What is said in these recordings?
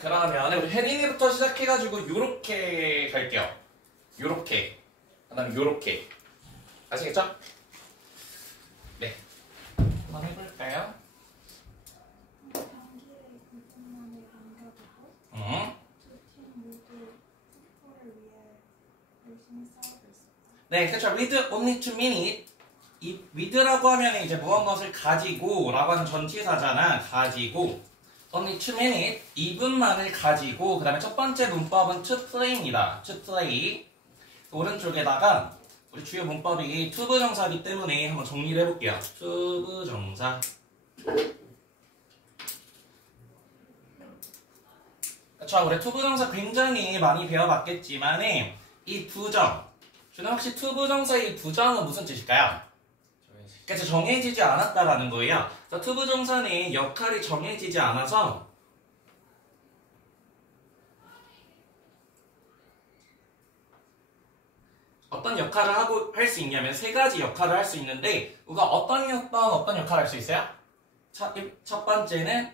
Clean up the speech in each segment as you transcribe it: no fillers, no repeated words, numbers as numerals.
그러면 우리 혜린이부터 시작해가지고 요렇게 갈게요. 요렇게. 그 다음에 요렇게. 아시겠죠? 네. 한번 해볼까요? 네, 그렇죠. with only 2 minutes. 이 with라고 하면 이제 무엇을 가지고 라고 하는 전치사잖아. 가지고. only 2 minutes. 2분만을 가지고. 그 다음에 첫 번째 문법은 to play입니다. to play. 오른쪽에다가 우리 주요 문법이 to 부정사이기 때문에 한번 정리를 해볼게요. to 부정사. 그렇죠. 우리 to 부정사 굉장히 많이 배워봤겠지만 이 부정. 준호 혹시 to 부정사의 부정은 무슨 뜻일까요? 그래서 정해지지 않았다라는 거예요. 그래서 to 부정사는 역할이 정해지지 않아서 어떤 역할을 할 수 있냐면 세 가지 역할을 할 수 있는데 우리가 어떤 역할을 할 수 있어요? 첫 번째는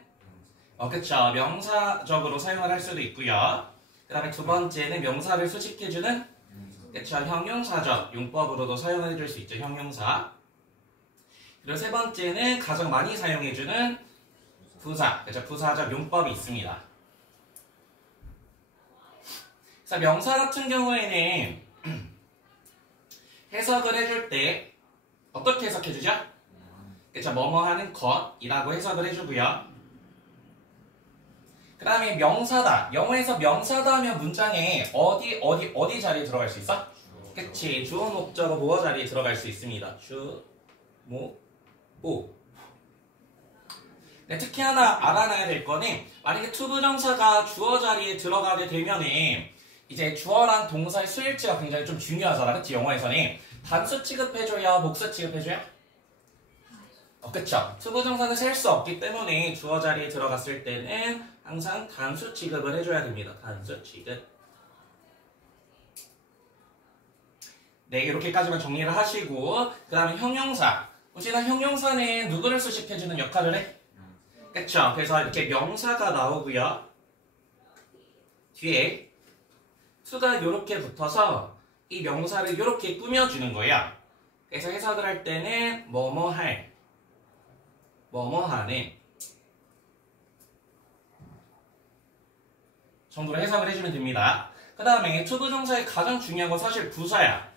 그쵸. 명사적으로 사용을 할 수도 있고요. 그 다음에 두 번째는 명사를 수식해주는 그쵸. 형용사적 용법으로도 사용을 해줄 수 있죠. 형용사. 그리고 세 번째는 가장 많이 사용해주는 부사. 그쵸. 부사적 용법이 있습니다. 그래서 명사 같은 경우에는 해석을 해줄 때 어떻게 해석해주죠? 그쵸. 뭐뭐 하는 것이라고 해석을 해주고요. 그 다음에 명사다. 영어에서 명사다 하면 문장에 어디 자리에 들어갈 수 있어? 그치. 주어, 목적어, 보어 자리에 들어갈 수 있습니다. 주, 목, 보. 네, 특히 하나 알아놔야 될 거는 만약에 to 부정사가 주어 자리에 들어가게 되면은 이제 주어랑 동사의 수일치가 굉장히 좀 중요하잖아. 그치? 영어에서는 단수 취급해줘야 복수 취급해줘야? 그쵸. to 부정사는 셀 수 없기 때문에 주어 자리에 들어갔을 때는 항상 단수 취급을 해줘야 됩니다. 단수 취급. 네, 이렇게까지만 정리를 하시고 그 다음에 형용사. 혹시 형용사는 누구를 수식해주는 역할을 해? 그쵸. 그래서 이렇게 명사가 나오고요. 뒤에 to가 이렇게 붙어서 이 명사를 이렇게 꾸며주는 거예요. 그래서 해석을 할 때는 뭐뭐 할, 뭐뭐 하는 정도로 해석을 해주면 됩니다. 그 다음에 to 부정사의 가장 중요한 건 사실 부사야.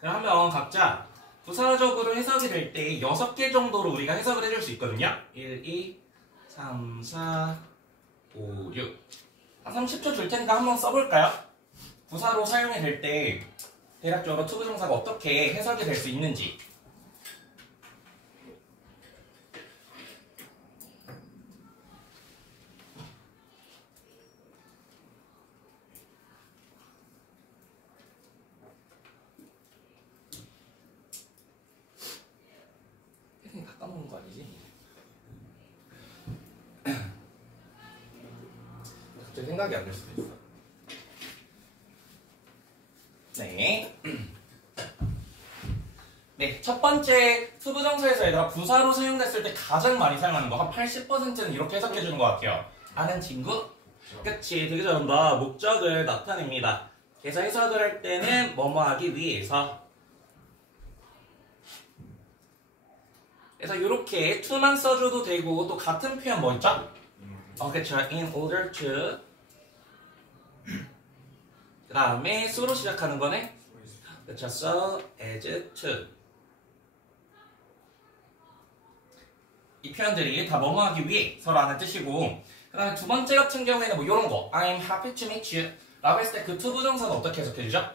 그럼 한번 각자 부사적으로 해석이 될 때 6개 정도로 우리가 해석을 해줄 수 있거든요. 1, 2, 3, 4, 5, 6. 한 30초 줄 테니까 한번 써볼까요? 부사로 사용이 될 때 대략적으로 to 부정사가 어떻게 해석이 될 수 있는지. 다 까먹는 거 아니지? 갑자기 생각이 안 날 수도 있어. 네. 네, 첫 번째 to 부정사에서 얘들아 부사로 사용됐을 때 가장 많이 사용하는 거 한 80%는 이렇게 해석해주는 것 같아요. 아는 친구? 그치, 되게 잘한다. 목적을 나타냅니다. 그래서 해석을 할 때는 뭐뭐 하기 위해서. 그래서 이렇게 to만 써줘도 되고 또 같은 표현 뭐 있죠? 그쵸. in order to. 그 다음에 so로 시작하는 거네? 그쵸. so as to. 이 표현들이 다 뭐뭐 하기 위해서라는 뜻이고 그 다음에 두 번째 같은 경우에는 뭐 이런 거 I'm happy to meet you 라고 했을 때 그 to 부정사는 어떻게 해석해주죠?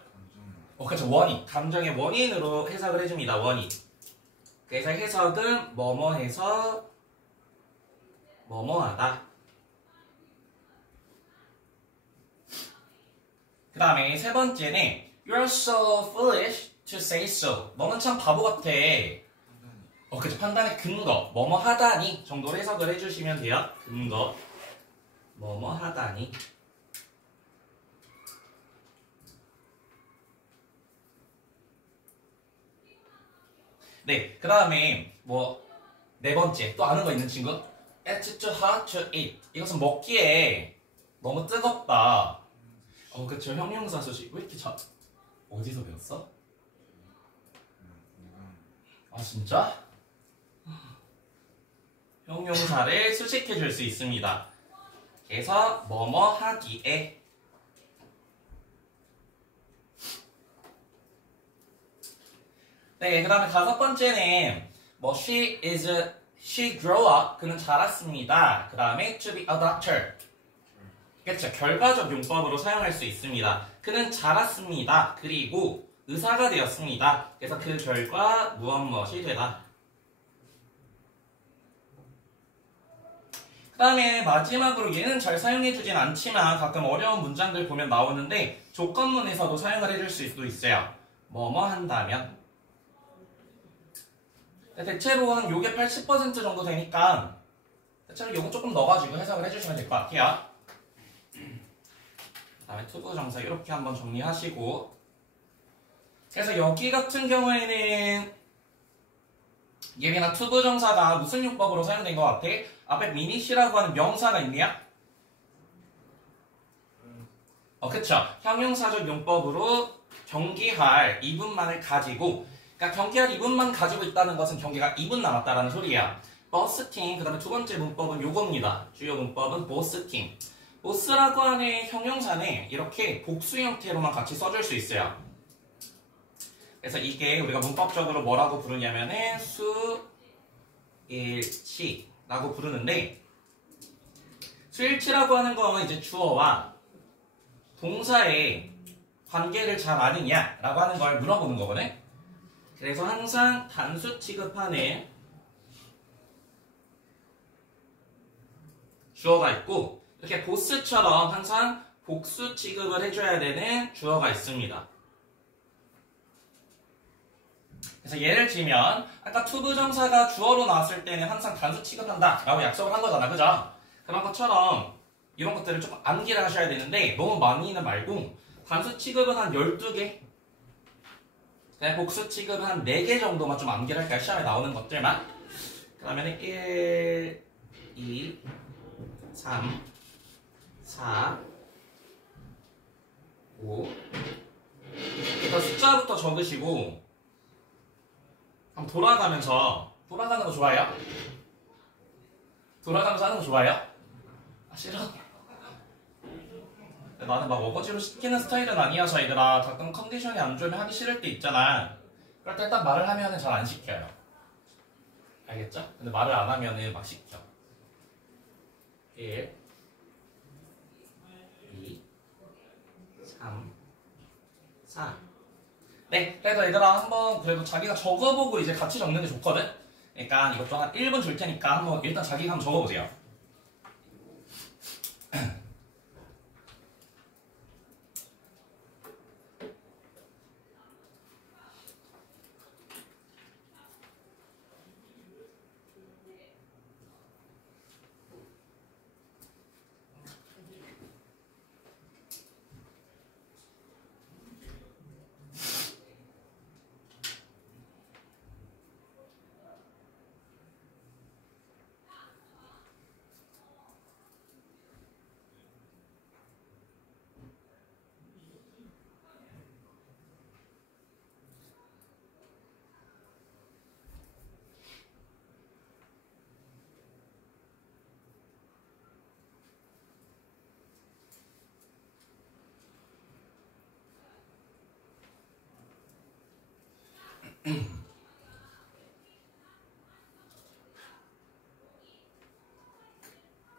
그쵸. 원인. 감정의 원인으로 해석을 해줍니다. 원인. 그래서 해석은 뭐뭐 해서 뭐뭐 하다. 그 다음에 세 번째는 You're so foolish to say so. 너는 참 바보 같아. 그쵸. 판단의 근거. 뭐뭐 하다니 정도로 해석을 해주시면 돼요. 근거. 뭐뭐 하다니. 네, 그 다음에 뭐 네 번째 또 아는 거 있는 친구? It's too hot to eat. 이것은 먹기에 너무 뜨겁다. 그쵸. 형용사 수식. 왜 이렇게 어디서 배웠어? 아, 진짜? 형용사를 수식해 줄 수 있습니다. 그래서 뭐뭐 하기에. 네, 그 다음에 5번째는 she grew up. 그는 자랐습니다. 그 다음에 to be a doctor. 그렇죠. 결과적 용법으로 사용할 수 있습니다. 그는 자랐습니다. 그리고 의사가 되었습니다. 그래서 그 결과 무엇이 되다. 그 다음에 마지막으로 얘는 잘 사용해주진 않지만 가끔 어려운 문장들 보면 나오는데 조건문에서도 사용을 해줄 수도 있어요. 뭐뭐 한다면. 대체로 한 요게 80% 정도 되니까 대체로 요거 조금 넣어가지고 해석을 해주시면 될 것 같아요. 그 다음에 투부정사 이렇게 한번 정리하시고, 그래서 여기 같은 경우에는 예비나 투부정사가 무슨 용법으로 사용된 것 같아? 앞에 미닛이라고 하는 명사가 있네요? 그쵸. 형용사적 용법으로 경계할 이분만을 가지고, 그러니까 경계할 이분만 가지고 있다는 것은 경계가 2분 남았다라는 소리야. 버스팅, 그 다음에 두 번째 문법은 요겁니다. 주요 문법은 보스팅. 보스라고 하는 형용사는 이렇게 복수 형태로만 같이 써줄 수 있어요. 그래서 이게 우리가 문법적으로 뭐라고 부르냐면은 수일치라고 부르는데, 수일치라고 하는 건 이제 주어와 동사의 관계를 잘 아느냐라고 하는 걸 물어보는 거거든. 그래서 항상 단수 취급하는 주어가 있고, 이렇게 보스처럼 항상 복수 취급을 해줘야 되는 주어가 있습니다. 그래서 예를 들면 아까 투부정사가 주어로 나왔을 때는 항상 단수 취급한다 라고 약속을 한 거잖아, 그죠? 그런 것처럼 이런 것들을 조금 암기를 하셔야 되는데 너무 많이는 말고 단수 취급은 한 12개, 그냥 복수 취급은 한 4개 정도만 좀 암기를 할까요? 시험에 나오는 것들만. 그러면은 1, 2, 3, 4, 5. 일단 숫자부터 적으시고 한번 돌아가는 거 좋아해요? 돌아가면서 하는 거 좋아해요? 아, 싫어? 나는 막 어거지로 시키는 스타일은 아니어서 얘들아, 가끔 컨디션이 안 좋으면 하기 싫을 때 있잖아. 그럴 때 딱 말을 하면은 잘 안 시켜요. 알겠죠? 근데 말을 안 하면은 막 시켜. 1, 2, 3, 4. 네, 그래서 얘들아 한번 그래도 자기가 적어보고 이제 같이 적는 게 좋거든? 그러니까 이것도 한 1분 줄 테니까 한번 일단 자기가 한번 적어보세요.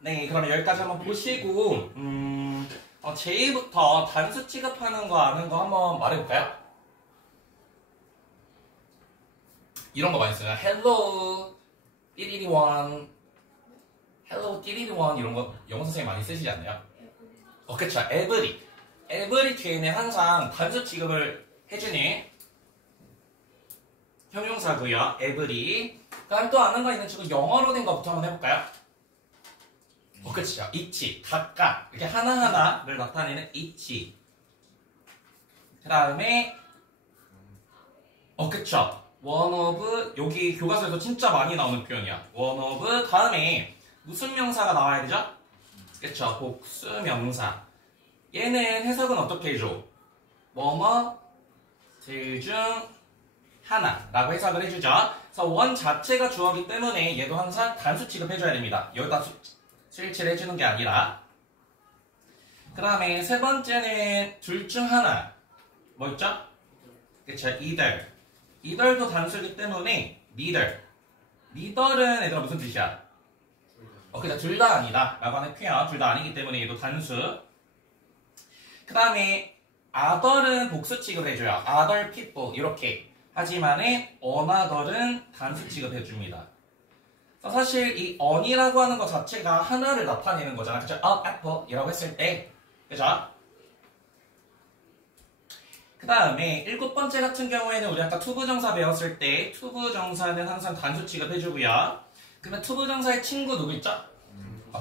네, 그러면 여기까지 한번 보시고 제일부터 단수 취급하는 거 아는 거 한번 말해볼까요? 이런 거 많이 써요. Hello, 띠리리원, Hello, 띠리리원 이런 거 영어 선생님 많이 쓰시지 않나요? 그쵸. every 뒤에는 항상 단수 취급을 해주는 형용사고요. every. 그다음 또 아는 거 있는 친구 영어로 된 거부터 한번 해볼까요? 그쵸. each, 각각 이렇게 하나하나를 나타내는 each. 그 다음에 그쵸. one of, 여기 교과서에서 진짜 많이 나오는 표현이야. one of 다음에 무슨 명사가 나와야 되죠? 그쵸? 복수명사. 얘는 해석은 어떻게 해줘? 뭐뭐들 중 하나라고 해석을 해주죠. 그래서 원 자체가 주어기 때문에 얘도 항상 단수 취급해줘야 됩니다. 여기다 스위치를 해주는 게 아니라. 그 다음에 세 번째는 둘 중 하나. 뭐 있죠? 그쵸? either. either도 단수이기 때문에 neither. neither는 얘들아 무슨 뜻이야? 그냥 둘 다 아니다 라고 하는 표현. 둘 다 아니기 때문에 얘도 단수. 그 다음에 other는 복수 취급을 해줘요. other people 이렇게. 하지만은 another는 단수 취급해줍니다. 사실 이 on이라고 하는 것 자체가 하나를 나타내는 거잖아. 그쵸? an apple 이라고 했을 때. 그죠? 그 다음에 일곱 번째 같은 경우에는 우리 아까 투부정사 배웠을 때 투부정사는 항상 단수 취급해주고요. 그러면 투부정사의 친구 누구 있죠?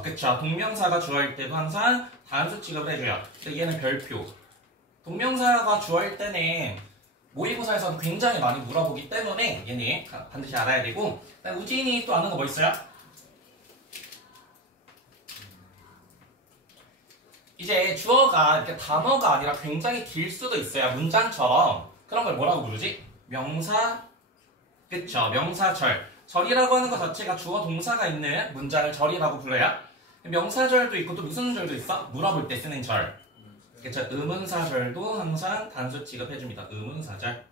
그쵸. 동명사가 주어일 때도 항상 단수 취급을 해줘요. 얘는 별표. 동명사가 주어일 때는 모의고사에서 굉장히 많이 물어보기 때문에 얘는 반드시 알아야 되고. 우진이 또 아는 거 뭐 있어요? 이제 주어가 이렇게 단어가 아니라 굉장히 길 수도 있어요. 문장처럼. 그런 걸 뭐라고 부르지? 명사, 그쵸? 명사절. 절이라고 하는 것 자체가 주어 동사가 있는 문장을 절이라고 불러요. 명사절도 있고 또 무슨 절도 있어? 물어볼 때 쓰는 절. 그쵸? 의문사절도 항상 단수 취급해줍니다. 의문사절.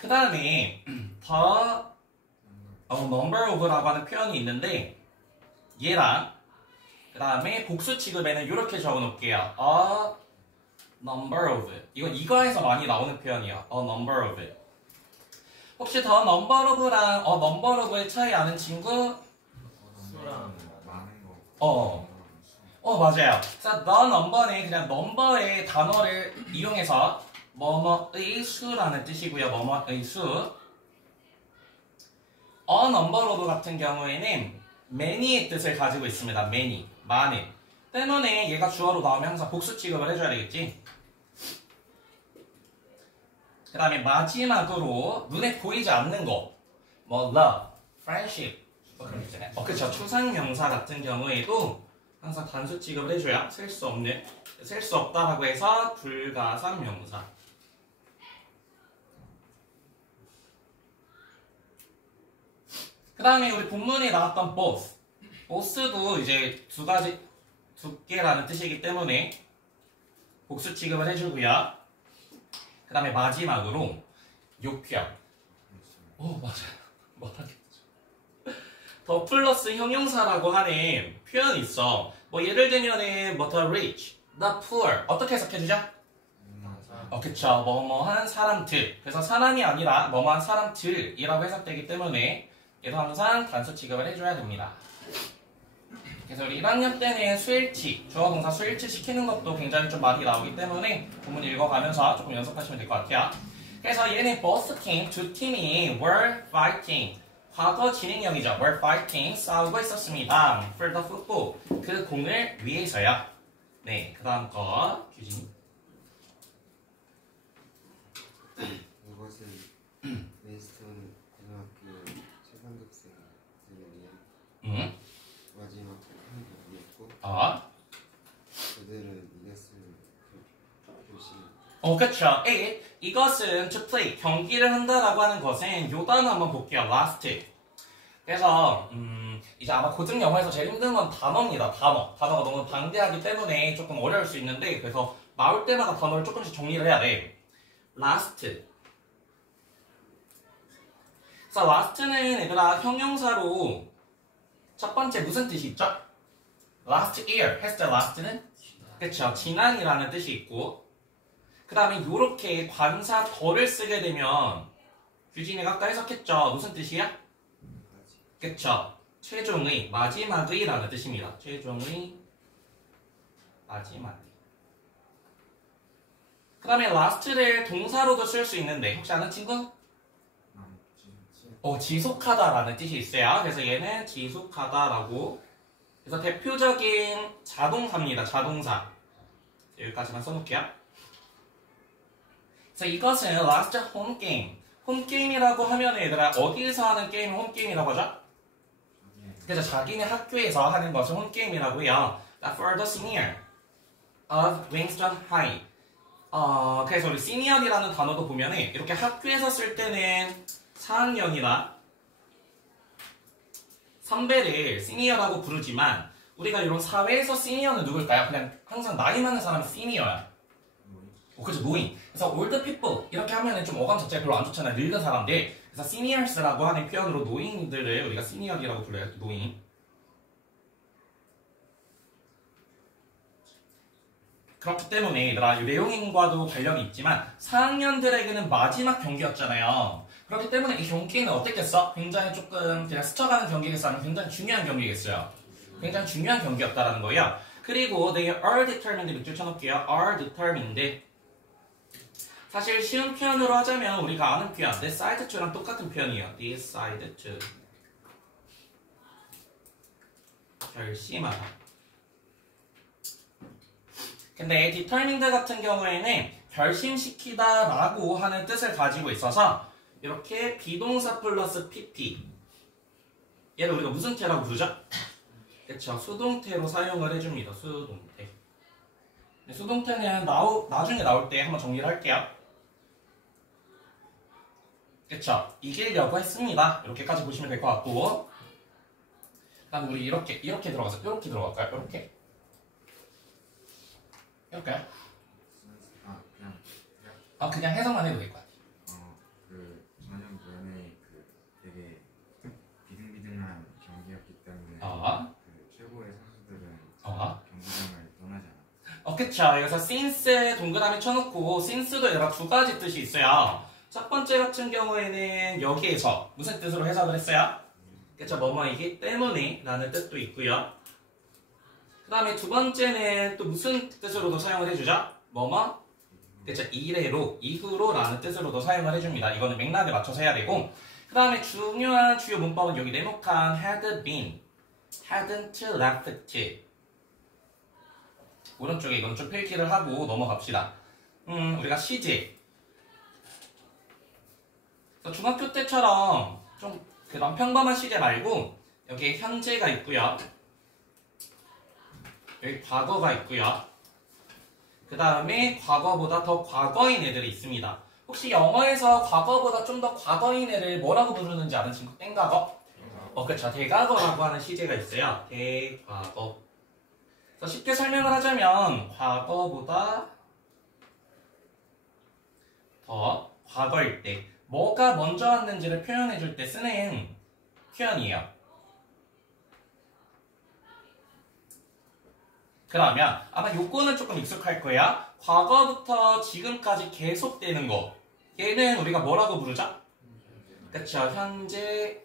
그 다음에 the number of라고 하는 표현이 있는데 얘랑 그 다음에 복수 취급에는 이렇게 적어놓을게요. a number of. 이건 이거에서 많이 나오는 표현이야. a number of. 혹시 the number of랑 a number of의 차이 아는 친구? 수랑 많은 거. 맞아요. 그래서 the number는 그냥 number의 단어를 이용해서 뭐뭐의 수라는 뜻이고요. 뭐뭐의 수. a number of 같은 경우에는 many의 뜻을 가지고 있습니다. many, 많은. 때문에 얘가 주어로 나오면 항상 복수 취급을 해줘야 되겠지. 그 다음에 마지막으로 눈에 보이지 않는 거. 뭐 love, friendship 뭐 그런 거 있잖아요. 그쵸. 추상명사 같은 경우에도 항상 단수 취급을 해줘야 셀 수 없다라고 해서 불가상명사. 그 다음에 우리 본문에 나왔던 both. both도 이제 두 개라는 뜻이기 때문에 복수 취급을 해주고요. 그 다음에 마지막으로 욕표. 맞아요. 뭐하겠죠. 더 플러스 형용사라고 하는 표현이 있어. 뭐 예를 들면은 뭐 the rich, the poor 어떻게 해석해주죠? 그쵸. 뭐뭐한 사람들. 그래서 사람이 아니라 뭐뭐한 사람들이라고 해석되기 때문에 얘도 항상 단수 취급을 해줘야 됩니다. 그래서 우리 1학년 때는 수일치, 주어 동사 수일치 시키는 것도 굉장히 좀 많이 나오기 때문에 본문 읽어가면서 조금 연습하시면 될 것 같아요. 그래서 얘는 both team, 두 팀이 were fighting. 과거 진행형이죠. were fighting, 싸우고 있었습니다. for the football, 그 공을 위해서요. 네, 그 다음 거 규진. 이것은 웨스턴 고등학교 최상급생들이야. 마지막 한국이었고 그들은 이겼을 표시. 그쵸. 이것은 to play, 경기를 한다라고 하는 것은 요 단어 한번 볼게요. last. 그래서 이제 아마 고등 영어에서 제일 힘든 건 단어입니다. 단어가 너무 방대하기 때문에 조금 어려울 수 있는데, 그래서 나올 때마다 단어를 조금씩 정리를 해야 돼. last. 그래서 last는 얘들아 형용사로 첫 번째 무슨 뜻이 있죠? last year 했을 때 last는 그쵸. 지난이라는 뜻이 있고, 그 다음에 요렇게 관사 덜을 쓰게 되면 규진이가 아까 해석했죠. 무슨 뜻이야? 그쵸. 최종의, 마지막의 라는 뜻입니다. 최종의, 마지막의. 그 다음에 last를 동사로도 쓸 수 있는데 혹시 아는 친구? 지속하다라는 뜻이 있어요. 그래서 얘는 지속하다라고. 그래서 대표적인 자동사입니다. 자동사. 여기까지만 써놓을게요. 그래서 이것은 last home game. 홈게임이라고 하면 얘들아 어디에서 하는 게임을 홈게임이라고 하죠? 그래서 자기네 학교에서 하는 것을 홈게임이라고 해요. For the senior of Winston High. 그래서 우리 senior이라는 단어도 보면은 이렇게 학교에서 쓸 때는 4학년이나 선배를 시니어라고 부르지만 우리가 이런 사회에서 시니어는 누굴까요? 그냥 항상 나이 많은 사람이 시니어야. 그렇죠, 노인. 그래서 old people 이렇게 하면은 좀 어감 자체가 별로 안 좋잖아요. 늙은 사람들. 그래서 seniors라고 하는 표현으로 노인들을 우리가 시니어라고 불러요. 노인. 그렇기 때문에 얘들아, 이 내용인과도 관련이 있지만 4학년들에게는 마지막 경기였잖아요. 그렇기 때문에 이 경기는 어땠겠어? 굉장히 조금 그냥 스쳐가는 경기겠어? 아니면 굉장히 중요한 경기겠어요? 굉장히 중요한 경기였다라는 거예요. 그리고 they are determined 밑줄 쳐놓을게요. are determined. 사실 쉬운 표현으로 하자면 우리가 아는 표현 decide to랑 똑같은 표현이에요. decide to. 결심하다. 근데 determined 같은 경우에는 결심시키다 라고 하는 뜻을 가지고 있어서 이렇게 비동사 플러스 pp 얘를 우리가 무슨 태라고 부르죠? 그쵸, 수동태로 사용을 해줍니다. 수동태. 수동태는 나중에 나올 때 한번 정리를 할게요. 그쵸, 이기려고 했습니다. 이렇게까지 보시면 될 것 같고, 그 다음 우리 이렇게 들어가서 이렇게 들어갈까요? 이렇게 그냥 해석만 해도 될 것 같아요. 그 저녁 내내 그 되게 비등비등한 경기였기 때문에 그 최고의 선수들은 경기장을 떠나지 않았어요. 그쵸. 그래서 since 동그라미 쳐놓고 since도 여러 두 가지 뜻이 있어요. 첫 번째 같은 경우에는 여기에서 무슨 뜻으로 해석을 했어요? 그쵸, 뭐뭐이기 때문에 라는 뜻도 있고요. 그 다음에 두 번째는 또 무슨 뜻으로도 사용을 해주죠? 뭐뭐? 그쵸, 이래로, 이후로 라는 뜻으로도 사용을 해줍니다. 이거는 맥락에 맞춰서 해야 되고, 그 다음에 중요한 주요 문법은 여기 네모칸 had been, hadn't left. 오른쪽에 이건 좀 필기를 하고 넘어갑시다. 우리가 시제. 중학교 때처럼 좀 그런 평범한 시제 말고 여기에 현재가 있고요. 여기 과거가 있고요. 그 다음에 과거보다 더 과거인 애들이 있습니다. 혹시 영어에서 과거보다 좀 더 과거인 애를 뭐라고 부르는지 아는 친구? 땡과거? 그렇죠. 대과거라고 하는 시제가 있어요. 대과거. 그래서 쉽게 설명을 하자면 과거보다 더 과거일 때 뭐가 먼저 왔는지를 표현해 줄 때 쓰는 표현이에요. 그러면 아마 요거는 조금 익숙할 거야. 과거부터 지금까지 계속되는 거. 얘는 우리가 뭐라고 부르죠? 그쵸, 현재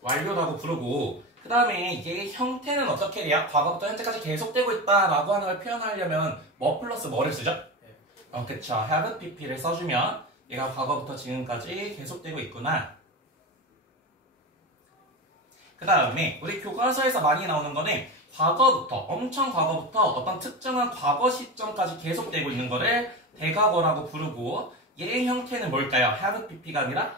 완료라고 부르고, 그 다음에 이게 형태는 어떻게 돼요? 과거부터 현재까지 계속되고 있다라고 하는 걸 표현하려면 뭐 플러스 뭐를 쓰죠? 그쵸, have pp를 써주면 얘가 과거부터 지금까지 계속되고 있구나. 그 다음에 우리 교과서에서 많이 나오는 거는 과거부터, 엄청 과거부터 어떤 특정한 과거 시점까지 계속되고 있는 거를 대과거라고 부르고, 얘의 형태는 뭘까요? have pp가 아니라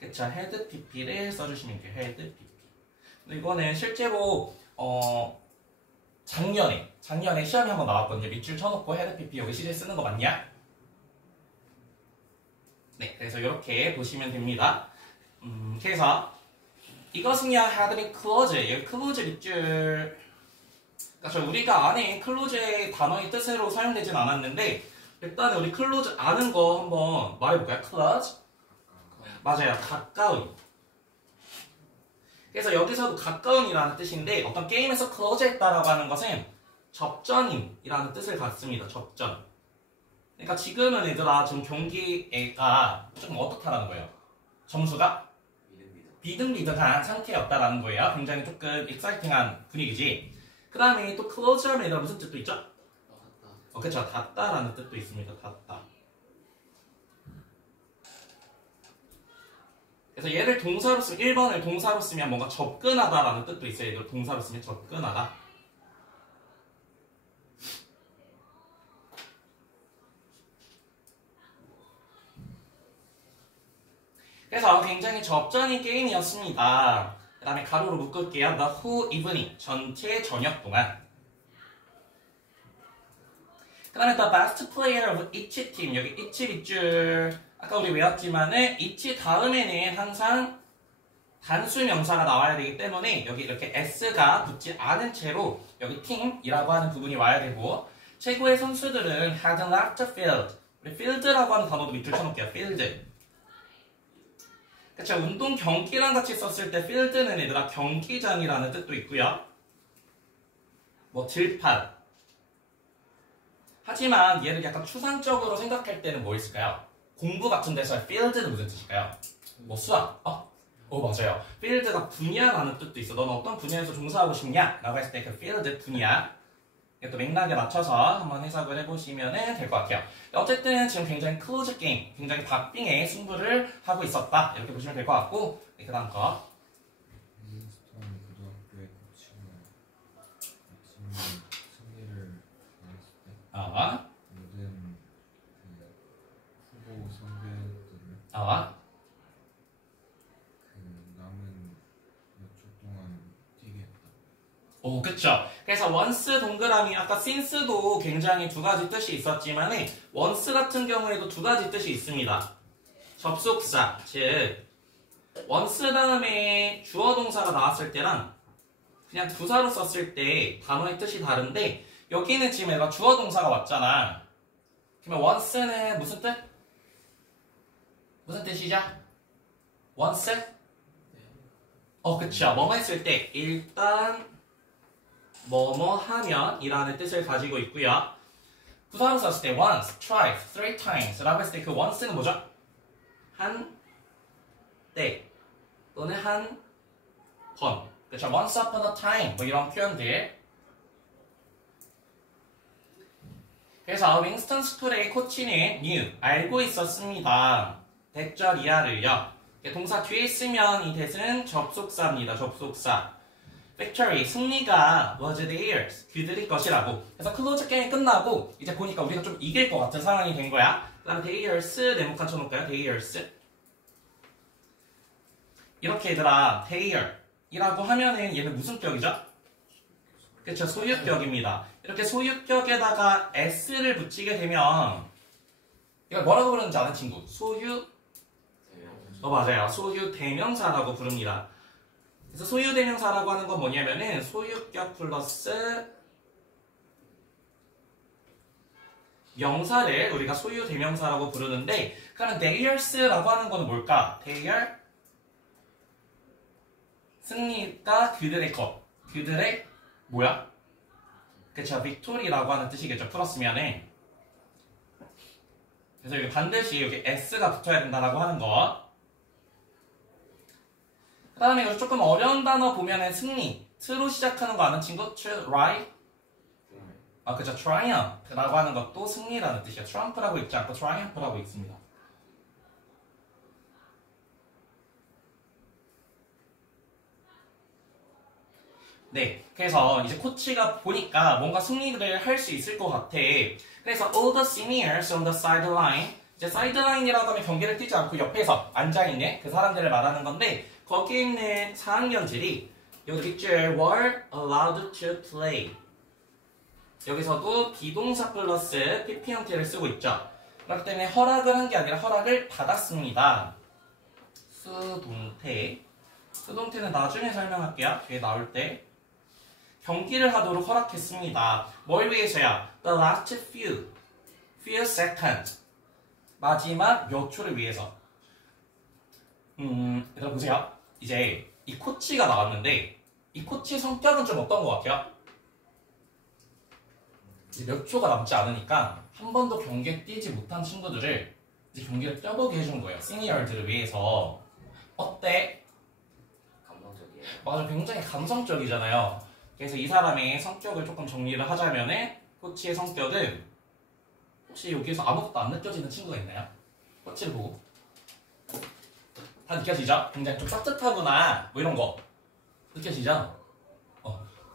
그쵸, had pp를 써주시면 돼요. had pp. 근데 이거는 실제로 작년에 시험이 한번 나왔거든요. 밑줄 쳐놓고 had pp 여기 시제 쓰는 거 맞냐? 네, 그래서 이렇게 보시면 됩니다. 그래서 이것은요, had been closed. 여기 close 밑줄, 그러니까 우리가 안에 close의 단어의 뜻으로 사용되진 않았는데 일단 우리 close 아는 거 한번 말해볼까요? close? 맞아요, 가까운. 그래서 여기서도 가까운이라는 뜻인데 어떤 게임에서 close 했다라고 하는 것은 접전인이라는 뜻을 갖습니다. 접전. 그러니까 지금은 얘들아 지금 경기가 조금 어떻다라는 거예요. 점수가 비등비등한 상태였다라는 거예요. 굉장히 조금 익사이팅한 분위기지. 그 다음에 또 close 하면 얘들아 무슨 뜻도 있죠? 그쵸, 닫다라는 뜻도 있습니다. 닫다. 그래서 얘를 동사로 쓰면 1번을 동사로 쓰면 뭔가 접근하다라는 뜻도 있어요. 얘들 동사로 쓰면 접근하다. 그래서 굉장히 접전인 게임이었습니다. 그 다음에 가로로 묶을게요. The whole evening. 전체 저녁 동안. 그 다음에 the best player of each team. 여기 each 밑줄 아까 우리 외웠지만은 each 다음에는 항상 단수 명사가 나와야 되기 때문에 여기 이렇게 s가 붙지 않은 채로 여기 팀이라고 하는 부분이 와야 되고 최고의 선수들은 had left the field. 우리 field라고 하는 단어도 밑줄 쳐놓을게요. field. 그쵸, 운동 경기랑 같이 썼을 때 field는 얘들아 경기장이라는 뜻도 있고요. 뭐 들판. 하지만 얘를 약간 추상적으로 생각할 때는 뭐 있을까요? 공부 같은 데서 field는 무슨 뜻일까요? 뭐 수학. 맞아요. field가 분야라는 뜻도 있어. 넌 어떤 분야에서 종사하고 싶냐? 라고 했을 때 그 field 분야. 또 맥락에 맞춰서 한번 해석을 해보시면 될 것 같아요. 어쨌든 지금 굉장히 클로즈 게임, 굉장히 박빙의 승부를 하고 있었다. 이렇게 보시면 될 것 같고 그 다음 거. 윈스턴 고등학교의 코치가 아침 승리를 받았을 때 모든 그 후보 선배들을 그 남은 몇 초 동안 뛰게 했다. 그쵸. 그래서 once 동그라미, 아까 since도 굉장히 두 가지 뜻이 있었지만 once 같은 경우에도 두 가지 뜻이 있습니다. 접속사, 즉 once 다음에 주어 동사가 나왔을 때랑 그냥 부사로 썼을 때 단어의 뜻이 다른데 여기는 지금 얘가 주어 동사가 왔잖아. 그러면 once는 무슨 뜻? 무슨 뜻이죠? once? 그쵸. 뭐뭐 했을 때 일단 뭐뭐 하면 이라는 뜻을 가지고 있고요. 부사로 썼을 때 once, twice, three times 라고 했을 때 그 once는 뭐죠? 한 때 또는 한 번. 그렇죠? once upon a time 뭐 이런 표현들. 그래서 윙스턴 스쿨의 코치는 knew, 알고 있었습니다. 대절이야를요. 동사 뒤에 있으면 이 대는 접속사입니다. 접속사. victory, 승리가 was theirs, 그들의 것이라고. 그래서 클로즈 게임 끝나고 이제 보니까 우리가 좀 이길 것 같은 상황이 된 거야. 그 다음에 theirs 네모칸 쳐놓을까요? theirs. 이렇게 얘들아 their 이라고 하면은 얘는 무슨 격이죠? 그쵸, 소유격입니다. 이렇게 소유격에다가 s를 붙이게 되면 이걸 뭐라고 부르는지 아는 친구? 소유? 맞아요. 소유 대명사라고 부릅니다. 그래서 소유 대명사라고 하는 건 뭐냐면은 소유격 플러스 명사를 우리가 소유 대명사라고 부르는데 그러면 theirs라고 하는 건 뭘까? their 승리가 그들의 것. 그들의 뭐야? 그쵸, victory라고 하는 뜻이겠죠. 풀었으면은. 그래서 여기 반드시 여기 s가 붙어야 된다라고 하는 거. 그 다음에 여기 조금 어려운 단어 보면은 승리, 트로 시작하는 거 아는 친구? try? 그쵸, triumph라고 하는 것도 승리라는 뜻이에요. trump라고 있지 않고 triumph라고 있습니다. 네, 그래서 이제 코치가 보니까 뭔가 승리를 할 수 있을 것 같아. 그래서 all the seniors on the sideline, 이제 사이드라인이라고 하면 경기를 뛰지 않고 옆에서 앉아있는 그 사람들을 말하는 건데 거기에 있는 4학년들이 여기 밑줄 were allowed to play. 여기서도 비동사 플러스 PP 형태를 쓰고 있죠. 그렇기 때문에 허락을 한 게 아니라 허락을 받았습니다. 수동태. 수동태는 나중에 설명할게요. 뒤에 나올 때. 경기를 하도록 허락했습니다. 뭘 위해서야? The last few seconds. 마지막 몇 초를 위해서. 얘들아 보세요. 이제 이 코치가 나왔는데 이 코치 성격은 좀 어떤 것 같아요? 이제 몇 초가 남지 않으니까 한 번도 경기에 뛰지 못한 친구들을 이제 경기를 뛰어보게 해준 거예요. 시니어들을 위해서. 어때? 감동적이에요. 맞아, 굉장히 감성적이잖아요. 그래서 이 사람의 성격을 조금 정리를 하자면은 코치의 성격은 혹시 여기서 아무것도 안 느껴지는 친구가 있나요? 코치를 보고 다 느껴지죠? 굉장히 좀 따뜻하구나 뭐 이런 거 느껴지죠?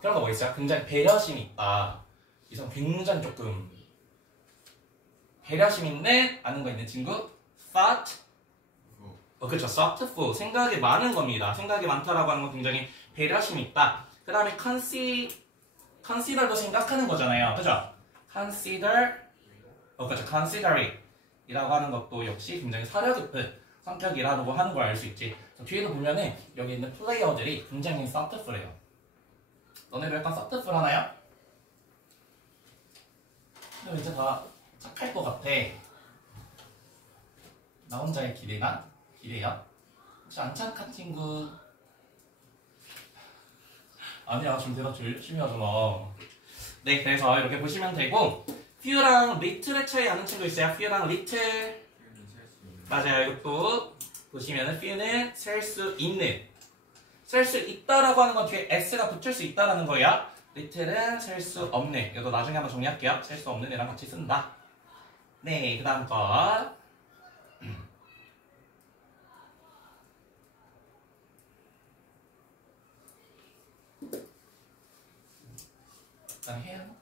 그런 거 뭐 있어요? 굉장히 배려심이 있다. 이 사람 굉장히 조금 배려심 있는 아는 거 있는 친구? thought 그쵸. thoughtful. 생각이 많은 겁니다. 생각이 많다라고 하는 건 굉장히 배려심 있다. 그 다음에 consider도 생각하는 거잖아요. 그죠? consider, 그쵸. considerate 이라고 하는 것도 역시 굉장히 사려 깊은 성격이라고 하는 걸 알 수 있지. 뒤에도 보면은 여기 있는 플레이어들이 굉장히 thoughtful해요. 너네도 약간 thoughtful 하나요? 근데 이제 다 착할 것 같아. 나 혼자의 기대나? 기대야? 혹시 안 착한 친구? 아니야, 지금 대답 제일 열심히 하잖아. 네, 그래서 이렇게 보시면 되고 few랑 little의 차이 아는 친구 있어요? few랑 little. 맞아요. 이것도 보시면은 few는 셀 수 있는. 셀 수 있다라고 하는 건 뒤에 s가 붙을 수 있다라는 거야. little은 셀 수 없는. 이것도 나중에 한번 정리할게요. 셀 수 없는 애랑 같이 쓴다. 네, 그 다음 거. 일단 해야 하나?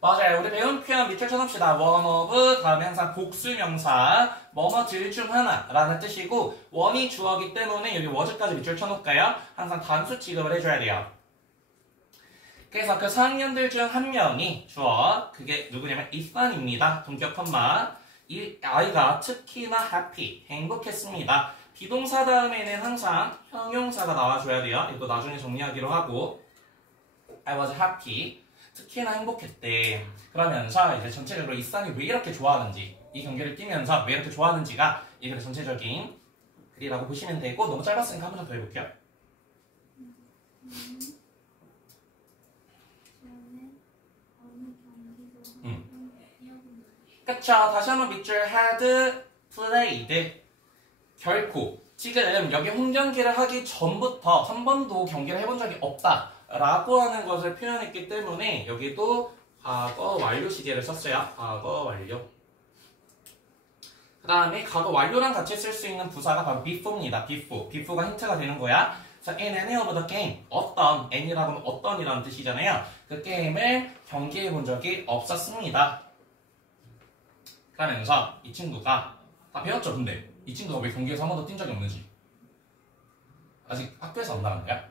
맞아요. 우리 배운 표현 밑줄 쳐놓읍시다. one of 다음에 항상 복수명사 뭐뭐 들 중 하나라는 뜻이고 원이 주어기 때문에 여기 was까지 밑줄 쳐놓을까요? 항상 단수 취급을 해줘야 돼요. 그래서 그 4학년들 중 한 명이 주어 그게 누구냐면 이산입니다. 동격 컴마 이 아이가 특히나 happy 행복했습니다. 비동사 다음에는 항상 형용사가 나와줘야 돼요. 이거 나중에 정리하기로 하고 I was happy 특히나 행복했대. 그러면서 이제 전체적으로 이산이 왜 이렇게 좋아하는지 이 경기를 뛰면서 왜 이렇게 좋아하는지가 이게 전체적인 글이라고 보시면 되고 너무 짧았으니까 한 번 더 해볼게요. 그쵸. 다시 한번 밑줄 had played 결코 지금 여기 홈경기를 하기 전부터 한 번도 경기를 해본 적이 없다 라고 하는 것을 표현했기 때문에 여기도 과거 완료 시제를 썼어요. 과거 완료. 그 다음에 과거 완료랑 같이 쓸 수 있는 부사가 바로 before입니다. before가 힌트가 되는 거야. 그래서 in any of the game 어떤 any라고 하면 어떤이라는 뜻이잖아요. 그 게임을 경기해 본 적이 없었습니다. 그러면서 이 친구가 다 배웠죠. 근데 이 친구가 왜 경기에서 한 번도 뛴 적이 없는지 아직 학교에서 안 나간 거야?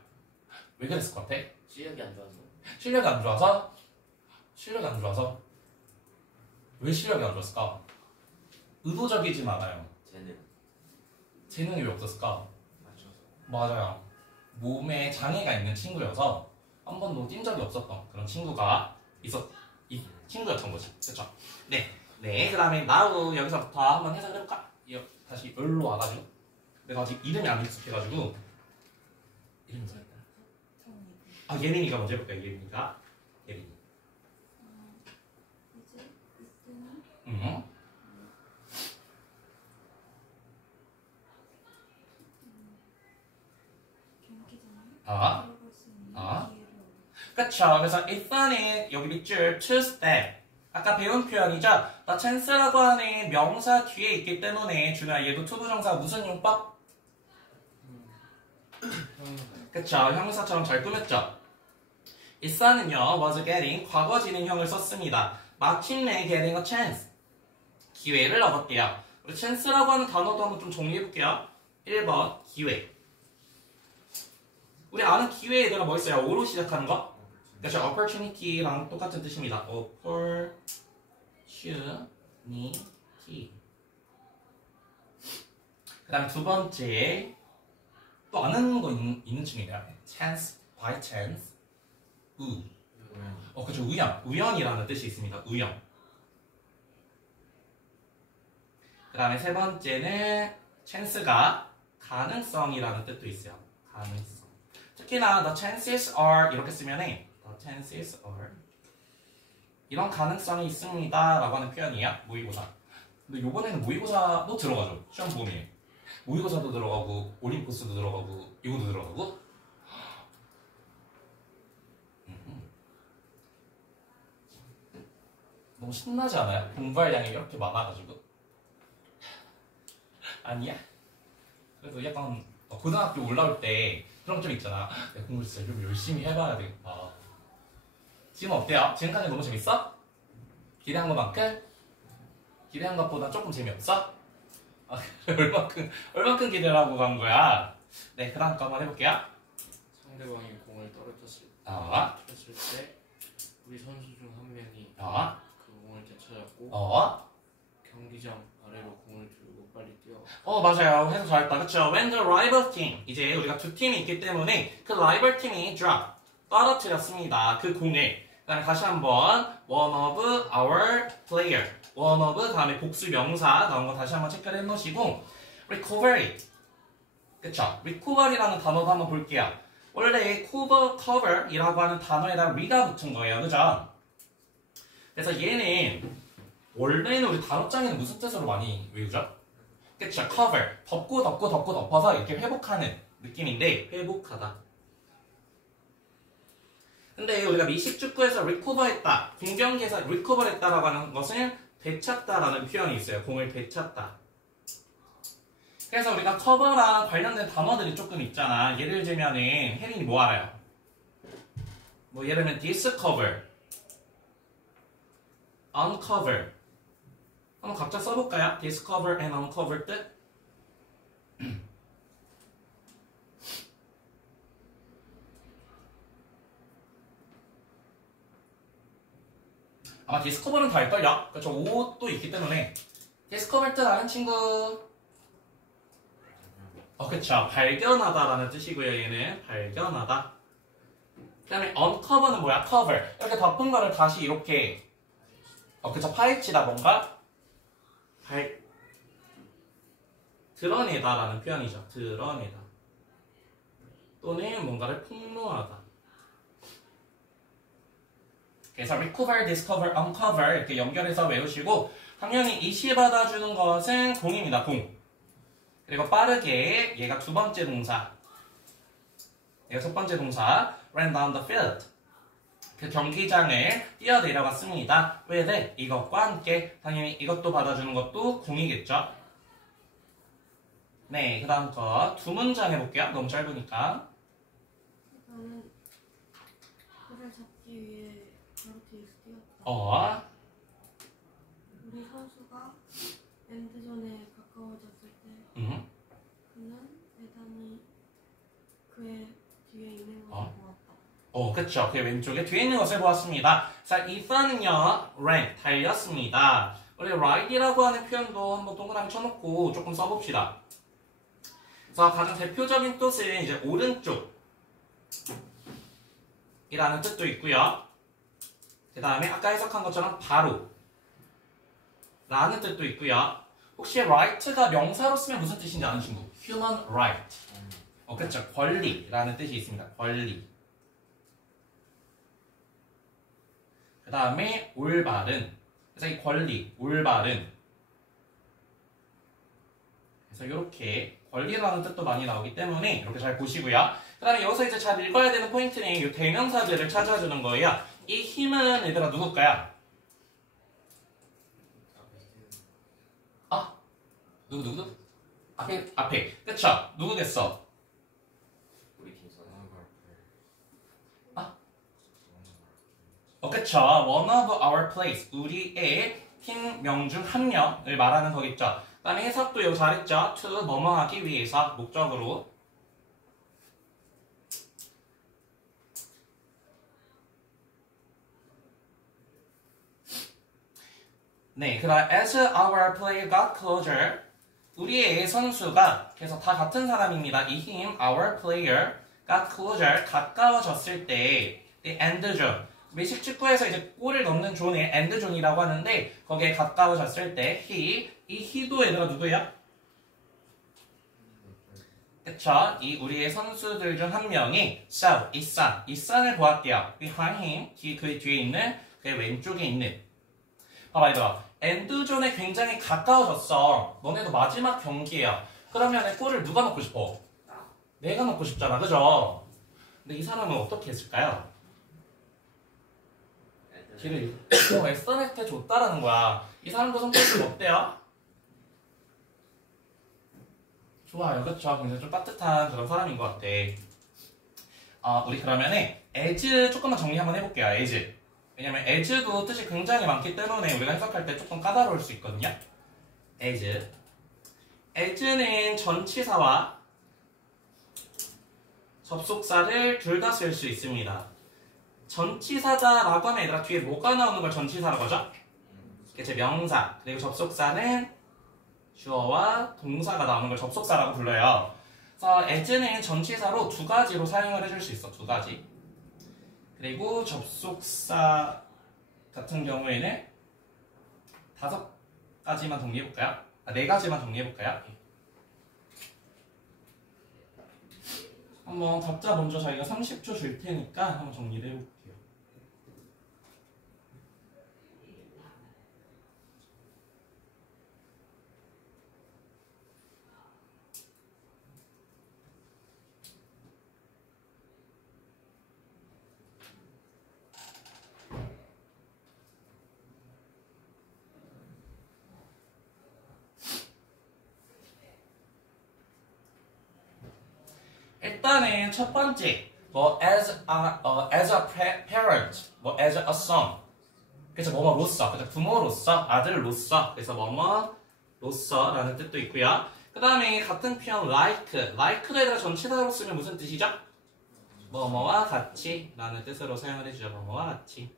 왜 그랬을 것 같아? 실력이 안 좋아서. 실력이 안 좋아서? 실력이 안 좋아서? 왜 실력이 안 좋았을까? 의도적이진 않아요. 재능이 왜 없었을까? 맞아요. 몸에 장애가 있는 친구여서 한 번도 뛴 적이 없었던 그런 친구가 이 친구였던 거지. 그쵸? 네, 그 다음에 now 여기서부터 한번 해석을 해볼까? 다시 여기로 와가지고 내가 아직 이름이 안 익숙해가지고 이름이 뭐였다? 예린이가 먼저 해볼까요? 예린이 그쵸. 그래서 일단은 여기 밑줄 to step 아까 배운 표현이죠. the chance라고 하는 명사 뒤에 있기 때문에 준아 얘도 to 부정사 무슨 용법? 그쵸. 형용사처럼 잘 꾸몄죠. 이사는요 was getting 과거 진행형을 썼습니다. 마침내 getting a chance 기회를 얻었대요. 우리 chance라고 하는 단어도 한번 좀 정리해볼게요. 1번 기회. 우리 아는 기회에 내가 뭐 있어요? O로 시작하는 거? 그렇죠. opportunity랑 똑같은 뜻입니다. opportunity. 그 다음 두 번째 또 아는 거 있는 친구이네요. chance, by chance, 그렇죠. 우연이라는 뜻이 있습니다. 우연. 그 다음에 세 번째는 chance가 가능성이라는 뜻도 있어요. 가능성. 특히나 the chances are 이렇게 쓰면 해. the chances are 이런 가능성이 있습니다 라고 하는 표현이야. 모의고사. 근데 요번에는 모의고사도 들어가죠. 시험 보면 모의고사도 들어가고 올림포스도 들어가고 이거도 들어가고 너무 신나지 않아요? 공부할 양이 이렇게 많아가지고 아니야? 그래도 약간 고등학교 올라올 때 그런 좀 있잖아. 내가 공부 진짜 좀 열심히 해봐야 되겠다. 지금 어때요? 지금까지 너무 재밌어? 기대한 것만큼? 기대한 것보다 조금 재미없어? 아, 얼만큼 기대를 하고 간 거야? 네, 그 다음 거 한번 해볼게요. 상대방이 공을 떨어졌을 어, 때 우리 선수 중 한 명이 어, 그 공을 되찾았고 어. 경기장 아래로 공을 들고 빨리 뛰어. 맞아요. 해석 잘했다. 그쵸? When the rival team. 이제 우리가 두 팀이 있기 때문에 그 rival 팀이 drop. 떨어뜨렸습니다. 그 공을. 그 다음에 다시 한번 one of our player. one of 다음에 복수 명사 나온 거 다시 한번 체크를 해놓으시고 recovery. 그쵸? recovery라는 단어도 한번 볼게요. 원래 cover이라고 하는 단어에다 re가 붙은 거예요. 그죠? 그래서 얘는 원래는 우리 단어장에는 무슨 뜻으로 많이 외우죠? 그쵸? cover. 덮어서 이렇게 회복하는 느낌인데 회복하다. 근데 우리가 미식축구에서 recover했다. 공경기에서 recover했다라고 하는 것은 되찾다라는 표현이 있어요. 공을 되찾다. 그래서 우리가 cover랑 관련된 단어들이 조금 있잖아. 예를 들면은 혜린이 뭐 알아요? 뭐 예를 들면 discover, uncover. 한번 각자 써볼까요? discover and uncover 뜻? 아마 디스커버는 다 할걸요? 그렇죠. 옷도 있기 때문에 디스커버 뜻 아는 친구 그쵸. 발견하다라는 뜻이고요. 얘는 발견하다. 그 다음에 uncover는 뭐야? cover. 이렇게 덮은 거를 다시 이렇게 그쵸. 파헤치다 뭔가 드러내다라는 표현이죠. 드러내다. 또는 뭔가를 폭로하다. 그래서 recover, discover, uncover 이렇게 연결해서 외우시고 당연히 이시 받아주는 것은 공입니다. 공. 그리고 빠르게 얘가 두 번째 동사. 얘가 첫 번째 동사. ran down the field. 그 경기장을 뛰어내려갔습니다. with it, 이것과 함께. 당연히 이것도 받아주는 것도 공이겠죠. 네, 그 다음 거 두 문장 해볼게요. 너무 짧으니까. 나는 볼을 잡기 위해 바로 뒤에서 뛰었다. 우리 선수가 엔드존에 가까워졌을 때 그는 대단히 그의 뒤에 있는 것을 보았다. 그쵸. 그의 왼쪽에 뒤에 있는 것을 보았습니다. 자, 이선은요, ran, 달렸습니다. 우리 ride이라고 하는 표현도 한번 동그라미 쳐놓고 조금 써봅시다. 그래서 가장 대표적인 뜻은 이제 오른쪽 이라는 뜻도 있고요. 그 다음에 아까 해석한 것처럼 바로 라는 뜻도 있고요. 혹시 right가 명사로 쓰면 무슨 뜻인지 아는 친구? human right. 그렇죠. 권리라는 뜻이 있습니다. 권리. 그 다음에 올바른. 그래서 이 권리, 올바른. 그래서 이렇게 권리라는 뜻도 많이 나오기 때문에 이렇게 잘 보시고요. 그 다음에 여기서 이제 잘 읽어야 되는 포인트는 이 대명사들을 찾아주는 거예요. 이 힘은 얘들아 누굴까요? 누구? 앞에. 그쵸? 누구겠어? 우리 팀 선수. 그쵸? one of our players. 우리의 팀명 중 한 명을 말하는 거겠죠. 그 다음에 해석도 이거 잘했죠? to 뭐뭐 하기 위해서 목적으로. 네, 그 다음 as our player got closer. 우리의 선수가 그래서 다 같은 사람입니다. 이 힘, our player got closer 가까워졌을 때 the end zone. 미식 축구에서 이제 골을 넣는 존을 end zone이라고 하는데 거기에 가까워졌을 때 이 he도 얘들아 누구야? 그쵸? 이 우리의 선수들 중 한 명이 saw, 이 산을 보았대요. behind him, 그 뒤에 있는 그의 왼쪽에 있는. 봐봐 얘들아. 엔드존에 굉장히 가까워졌어. 너네도 마지막 경기예요. 그러면 골을 누가 넣고 싶어? 내가 넣고 싶잖아. 그죠? 근데 이 사람은 어떻게 했을까요? 길을 SNS에 줬다라는 거야. 이 사람도 성격이 어때요? 좋아요. 그쵸? 굉장히 좀 따뜻한 그런 사람인 것 같아. 우리 그러면은 as 조금만 정리 한번 해볼게요. as. 왜냐면 as도 뜻이 굉장히 많기 때문에 우리가 해석할 때 조금 까다로울 수 있거든요. as는 전치사와 접속사를 둘 다 쓸 수 있습니다. 전치사다라고 하면 얘들아 뒤에 뭐가 나오는 걸 전치사라고 하죠? 그치, 명사. 그리고 접속사는 주어와 동사가 나오는 걸 접속사라고 불러요. 그래서 as는 전치사로 두 가지로 사용을 해줄 수 있어. 두 가지. 그리고 접속사 같은 경우에는 5가지만 정리해볼까요? 4가지만 정리해볼까요? 한번 답자 먼저 저희가 30초 줄 테니까 한번 정리를 해볼게요. 일단은 첫 번째 as a parent, as a son. 그래서 뭐뭐로서, 그래서 부모로서, 아들로서, 그래서 뭐뭐로서라는 뜻도 있고요. 그 다음에 같은 표현 like도 얘들아 전치사로 쓰면 무슨 뜻이죠? 뭐뭐와 같이라는 뜻으로 사용을 해주죠. 뭐뭐와 같이.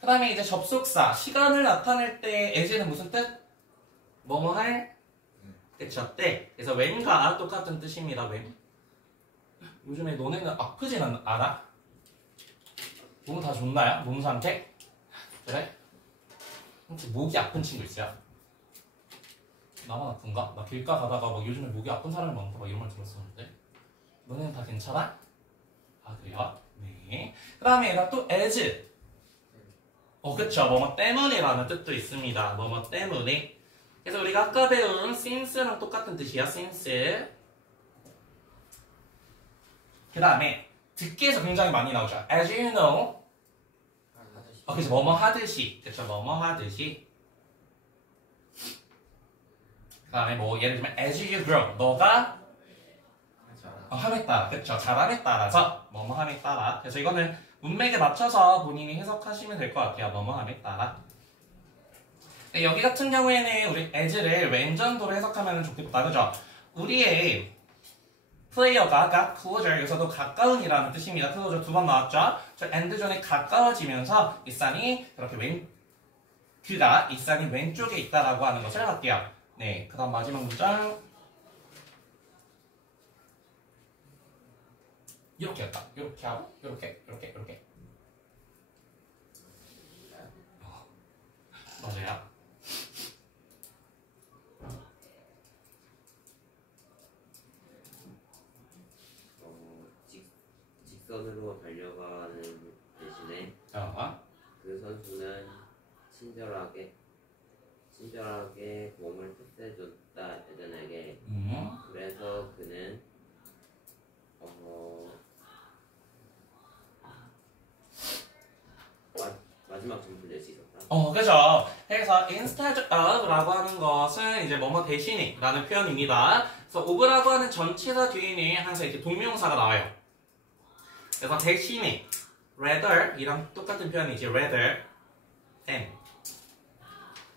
그 다음에 이제 접속사, 시간을 나타낼 때 as는 무슨 뜻? 뭐뭐 할 그쵸, 때. 그래서 when과 똑같은 뜻입니다. when. 요즘에 너네는 아프진 않아? 몸 다 좋나요? 몸 상태? 그래? 혹시 목이 아픈 친구 있어요? 나만 아픈가? 나 길가 가다가 막 요즘에 목이 아픈 사람이 많다 막 이런 말 들었었는데 너네는 다 괜찮아? 아 그래요? 네. 그 다음에 얘가 또 as. 그쵸. 뭐뭐 때문이라는 뜻도 있습니다. 뭐뭐 때문에. 그래서 우리가 아까 배운 since랑 똑같은 뜻이야. since. 그 다음에 듣기에서 굉장히 많이 나오죠. as you know. 그래서 뭐뭐 하듯이. 그쵸. 뭐뭐 하듯이. 그 다음에 뭐 예를 들면 as you grow. 너가 함에 따라. 그쵸. 잘함에 따라서. 뭐뭐 함에 따라. 그래서 이거는 문맥에 맞춰서 본인이 해석하시면 될 것 같아요. 뭐뭐 함에 따라. 네, 여기 같은 경우에는 우리 as를 왼전도로 해석하면 좋겠다. 그죠? 우리의 플레이어가 got closer, 여기서도 가까운이라는 뜻입니다. closer 2번 나왔죠? 저 end존에 가까워지면서 이산이 그렇게 그가 이산이 왼쪽에 있다라고 하는 것을 할게요. 네, 그 다음 마지막 문장. 이렇게 할까? 이렇게 하고, 이렇게. 맞아요. 직선으로 달려가는 대신에 그 선수는 친절하게 공을 패스해줬다 에덴에게. 그래서 그는 마지막 점수를 낼 수 있었다. 그죠. 그래서 instead of라고 하는 것은 이제 뭐뭐 대신에 라는 표현입니다. 그래서 of라고 하는 전치사 뒤에는 항상 이렇게 동명사가 나와요. 그래서 대신에 rather 이랑 똑같은 표현이지. rather than.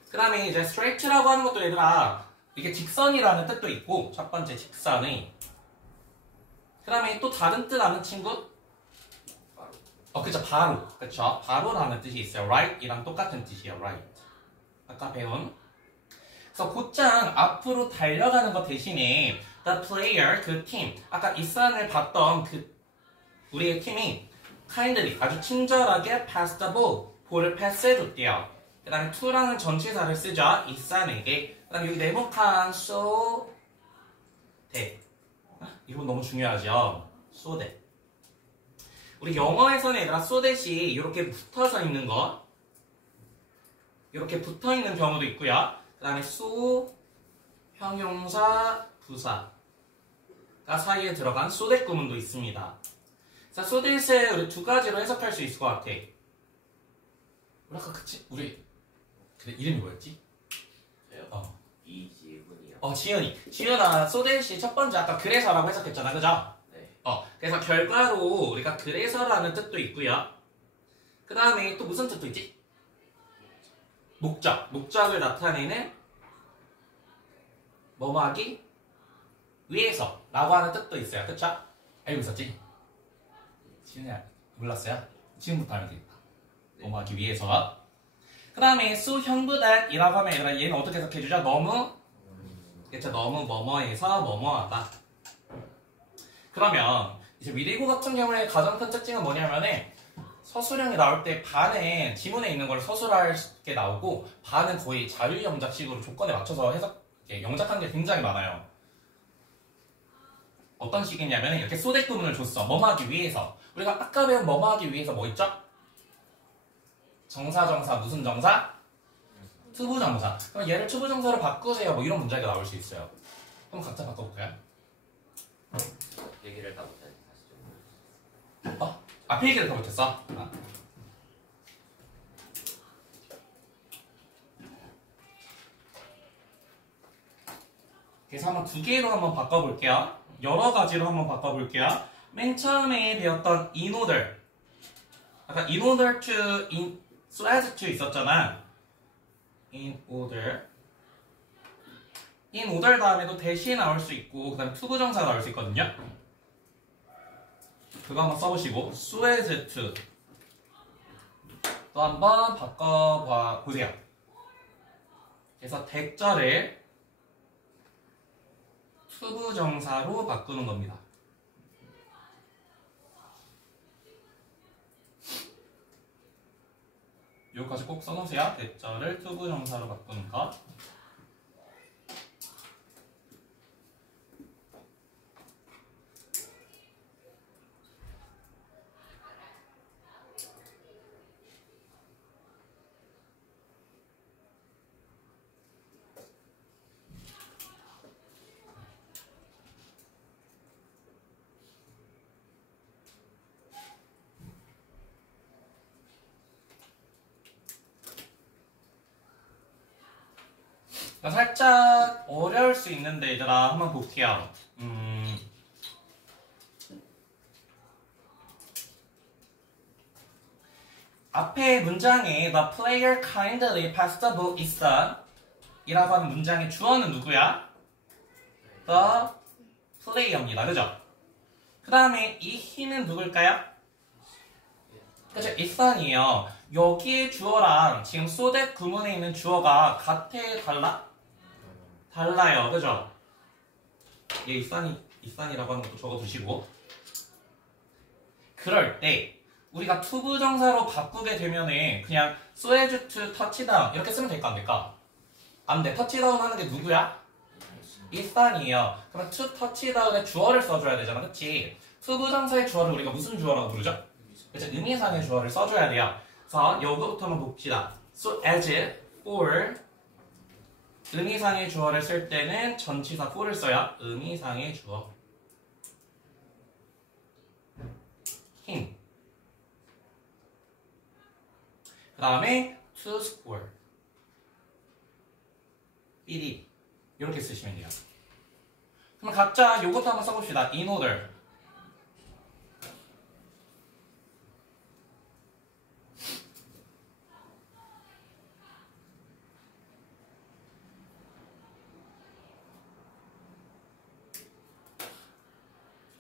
그 다음에 이제 straight라고 하는 것도 얘들아 이게 직선이라는 뜻도 있고 첫 번째 직선의. 그 다음에 또 다른 뜻 아는 친구? 그쵸. 바로. 그쵸. 바로라는 뜻이 있어요. right이랑 똑같은 뜻이에요. right. 아까 배운. 그래서 곧장 앞으로 달려가는 것 대신에 the player, 그 팀. 아까 이산을 봤던 우리의 팀이 kindly, 아주 친절하게 pass the ball. 볼을 패스해줬대요. 그 다음에 to라는 전치사를 쓰죠. 이산에게. 그 다음에 여기 네모칸 so that. 이건 너무 중요하죠. so that. 우리 영어에서는 얘들아 so that이 이렇게 붙어서 있는 거, 이렇게 붙어 있는 경우도 있고요. 그 다음에 so 형용사 부사가 사이에 들어간 so that 구문도 있습니다. 자, so that을 우리 두 가지로 해석할 수 있을 것 같아. 우리 아까 우리 근데 이름이 뭐였지? 저요? 이지훈이요. 지훈아, so that이 첫 번째 아까 그래서라고 해석했잖아, 그죠? 그래서 결과로 우리가 그래서라는 뜻도 있고요. 그 다음에 또 무슨 뜻도 있지? 목적. 목적을 나타내는 뭐뭐하기 위해서 라고 하는 뜻도 있어요. 그쵸? 알고 있었지? 지훈이 몰랐어요? 지금부터 알면 되겠다. 뭐뭐하기 위해서. 그 다음에 수형부단이라고 하면 얘들아 얘는 어떻게 해석해주죠? 너무 그쵸? 너무 뭐뭐해서 뭐뭐하다. 그러면 이제 미리고 같은 경우에 가장 큰 특징은 뭐냐면은 서술형이 나올 때 반은 지문에 있는 걸 서술하게 나오고 반은 거의 자유영작식으로 조건에 맞춰서 영작하는 게 굉장히 많아요. 어떤 식이냐면 이렇게 소대 구문을 줬어. 뭐뭐 하기 위해서. 우리가 아까 배운 뭐뭐 하기 위해서 뭐 있죠? 정사 무슨 정사? 투부정사. 그럼 얘를 투부정사로 바꾸세요. 뭐 이런 문제가 나올 수 있어요. 그럼 각자 바꿔볼까요? 얘기를 다 못하니 다시 좀. 필기를 더 못했어? 그래서 한번 두 개로 한번 바꿔볼게요. 여러 가지로 한번 바꿔볼게요. 맨 처음에 배웠던 in order. 아까 in order to, so as to 있었잖아. in order. in order 다음에도 대신 나올 수 있고, 그 다음에 투부정사가 나올 수 있거든요. 그거 한번 써보시고, so as to. 또 한번 바꿔보세요. 그래서 대절을 투부정사로 바꾸는 겁니다. 여기까지 꼭 써놓으세요. 대절을 투부정사로 바꾸는 거. 살짝 어려울 수 있는데 얘들아 한번 볼게요. 앞에 문장에 The player kindly passed the ball 있어 이라고 하는 문장의 주어는 누구야? The player입니다. 그죠? 그 다음에 이 he는 누굴까요? 그죠? 있선이에요. 여기에 주어랑 지금 so that 구문에 있는 주어가 같아 달라? 달라요. 그죠? 얘 이산이라고 하는 것도 적어두시고. 그럴 때 우리가 투부정사로 바꾸게 되면은 그냥 so as to touchdown 이렇게 쓰면 될까 안 될까? 안 돼. touchdown 하는 게 누구야? 이산이에요. 그러면 to touchdown에 주어를 써줘야 되잖아. 그치? 투부정사의 주어를 우리가 무슨 주어라고 부르죠? 그치? 의미상의 주어를 써줘야 돼요. 그래서 여기부터 한번 봅시다. so as for 의미상의 주어를 쓸 때는 전치사 for를 써요. 의미상의 주어. him. 그 다음에 to score. believe. 이렇게 쓰시면 돼요. 그럼 각자 요것도 한번 써봅시다. in order.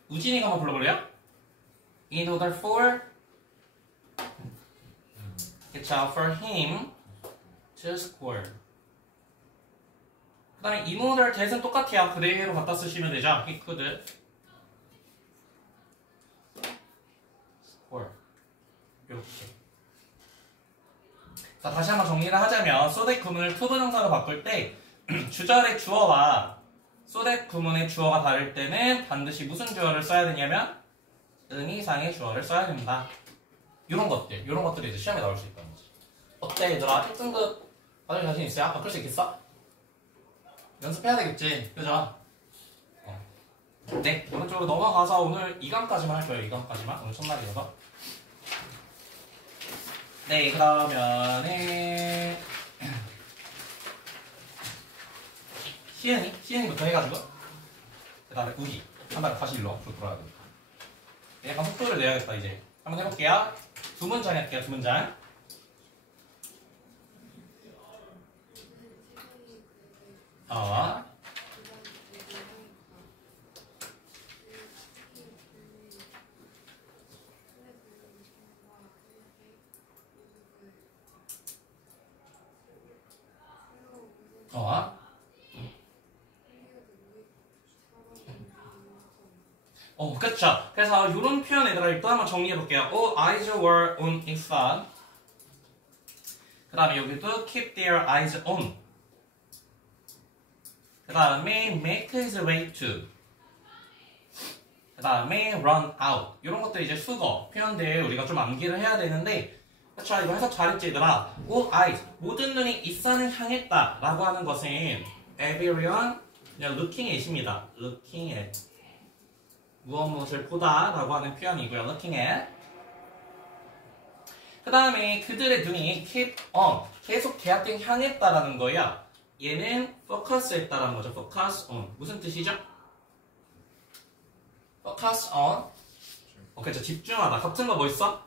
우진이가 한번 불러볼래요? In order for 그쵸, for him to score. 그 다음에 in order that은 똑같아요. 그대로 갖다 쓰시면 되죠. He could score. 이렇게. 자, 다시 한번 정리를 하자면 so that 구문을 투부정사로 바꿀 때 주절의 주어와 so that 구문의 주어가 다를 때는 반드시 무슨 주어를 써야 되냐면 의미상의 주어를 써야 됩니다. 이런 것들이 이제 시험에 나올 수 있다는 거지. 어때 얘들아? 1등급 받을 자신 있어요? 바꿀 수 있겠어? 연습해야 되겠지, 그죠? 네, 오른쪽으로 넘어가서 오늘 2강까지만 할 거예요. 2강까지만 오늘 첫날이라서. 네, 그러면은 시은이부터 해가지고 그 다음에 우기 한 번 다시 일로 앞으로 돌아야 되니까 약간 속도를 내야겠다. 이제 한번 해볼게요. 두 문장 할게요. 두 문장. 그쵸. 그래서 이런 표현 얘들아 일단 한번 정리해 볼게요. All eyes were on Iksan. 그 다음에 여기도 keep their eyes on. 그 다음에 make his way to. 그 다음에 run out. 이런 것들 이제 수거 표현들 우리가 좀 암기를 해야 되는데, 그쵸. 이거 해석 잘했지 얘들아. All eyes, 모든 눈이 이산을 향했다 라고 하는 것은 everyone, 그냥 looking at입니다. looking at. 무엇을 보다 라고 하는 표현이고요. looking at. 그 다음에 그들의 눈이 keep on, 계속 걔한테 향했다라는 거예요. 얘는 focus 했다라는 거죠. focus on. 무슨 뜻이죠? focus on. 그렇죠. 집중하다. 같은 거 뭐 있어?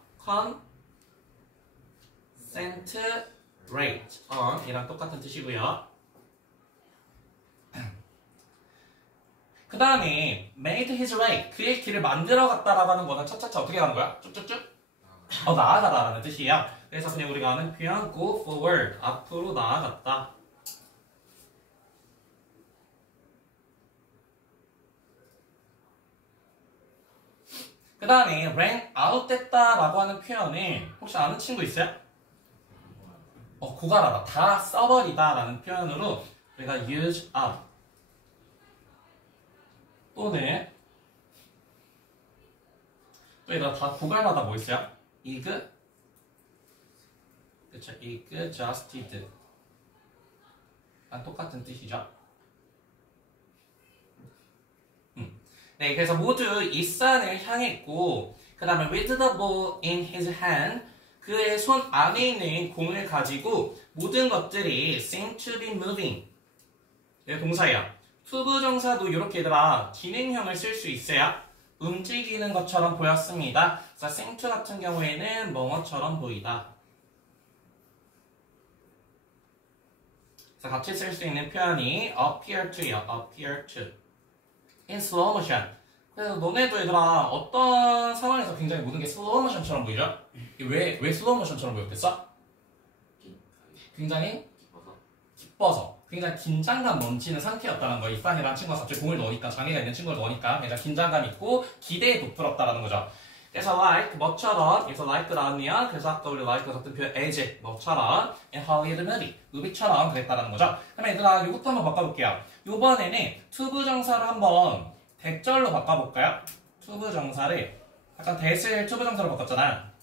concentrate on 이랑 똑같은 뜻이고요. 그 다음에 made his way, 그의 길을 만들어 갔다라고 하는 거는 차차차 어떻게 가는 거야? 쭉쭉쭉? 나아가다라는 뜻이에요. 그래서 그냥 우리가 아는 표현 go forward, 앞으로 나아갔다. 그 다음에 ran out 됐다라고 하는 표현을 혹시 아는 친구 있어요? 고갈하다, 다 써버리다 라는 표현으로 우리가 use up 또는 또 얘들아 다 고갈하다 뭐 있어요? 그쵸, exhausted 똑같은 뜻이죠. 네, 그래서 모두 이 산을 향했고, 그 다음에 with the ball in his hand, 그의 손 안에 있는 공을 가지고 모든 것들이 seem to be moving. 네, 동사예요. 투부정사도 이렇게 얘들아 기능형을 쓸 수 있어요. 움직이는 것처럼 보였습니다. 자, seem to 같은 경우에는 뭐뭐처럼 보이다. 자, 같이 쓸 수 있는 표현이 appear to요. appear to. in slow motion. 그래서 너네도 얘들아 어떤 상황에서 굉장히 모든 게 슬로우 모션처럼 보이죠? 왜 슬로우 모션처럼 보였겠어? 굉장히 기뻐서 굉장히 긴장감 넘치는 상태였다는 거예요. 이판이라는 친구가 갑자기 공을 넣으니까, 장애가 있는 친구를 넣으니까 굉장히 긴장감 있고 기대에 부풀었다라는 거죠. 그래서 like 뭐처럼, 그래서 like 나왔네요. 그래서 아까 우리 like 같은 표현 as 뭐처럼, and Hollywood movie 무비처럼 그랬다라는 거죠. 그러면 얘들아 이것도 한번 바꿔볼게요. 이번에는 투부정사를 한번 대절로 바꿔볼까요? 투부정사를 약간 that을 투부정사로 바꿨잖아.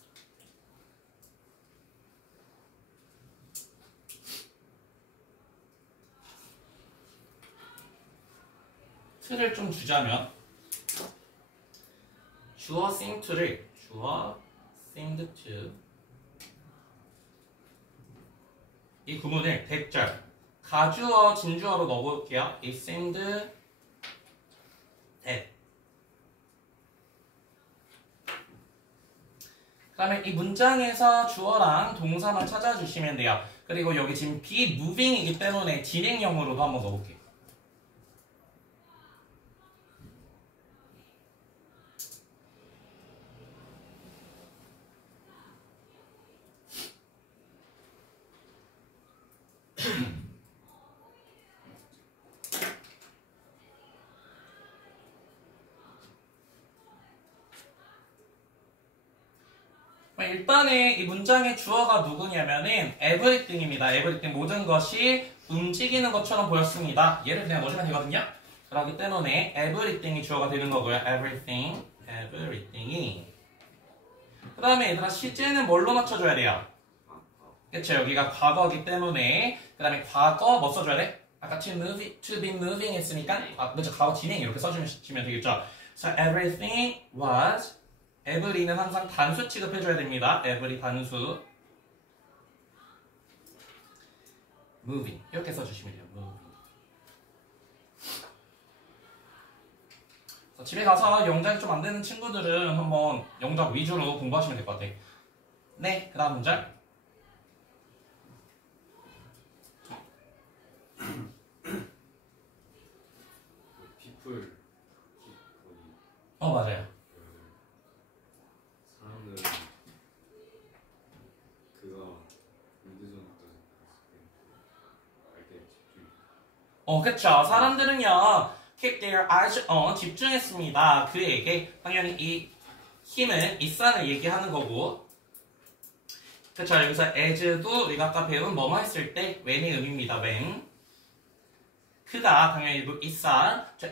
틀을 좀 주자면 주어 seem to를 주어 seemed to 이 구문을 대절 가주어 진주어로 넣어볼게요. It seemed that. 그 다음에 이 문장에서 주어랑 동사만 찾아주시면 돼요. 그리고 여기 지금 be moving이기 때문에 진행형으로도 한번 넣어볼게요. 일단은 이 문장의 주어가 누구냐면은 everything입니다. everything 모든 것이 움직이는 것처럼 보였습니다. 얘를 그냥 넣으시면 되거든요. 그렇기 때문에 everything이 주어가 되는 거고요. everything이. 그 다음에 얘들아 시제는 뭘로 맞춰줘야 돼요? 그쵸, 여기가 과거이기 때문에 그 다음에 과거 뭐 써줘야 돼? 아까 to be moving 했으니까 그쵸, 과거 진행 이렇게 써주시면 되겠죠. So everything was, every는 항상 단수 취급해줘야 됩니다. every 단수 moving 이렇게 써주시면 돼요. moving. 집에 가서 영작이 좀 안 되는 친구들은 한번 영작 위주로 공부하시면 될 것 같아요. 네, 그 다음 문장. people 맞아요. 사람들은 그가 엔드존까지 갈때 집중. 그쵸. 사람들은요, keep their eyes on, 집중했습니다. 그에게. 당연히 이 힘은 이산을 얘기하는 거고. 그쵸. 여기서 as도 우리가 아까 배운 뭐뭐 했을 때 when의 의미입니다. when. 그가 당연히 이산, to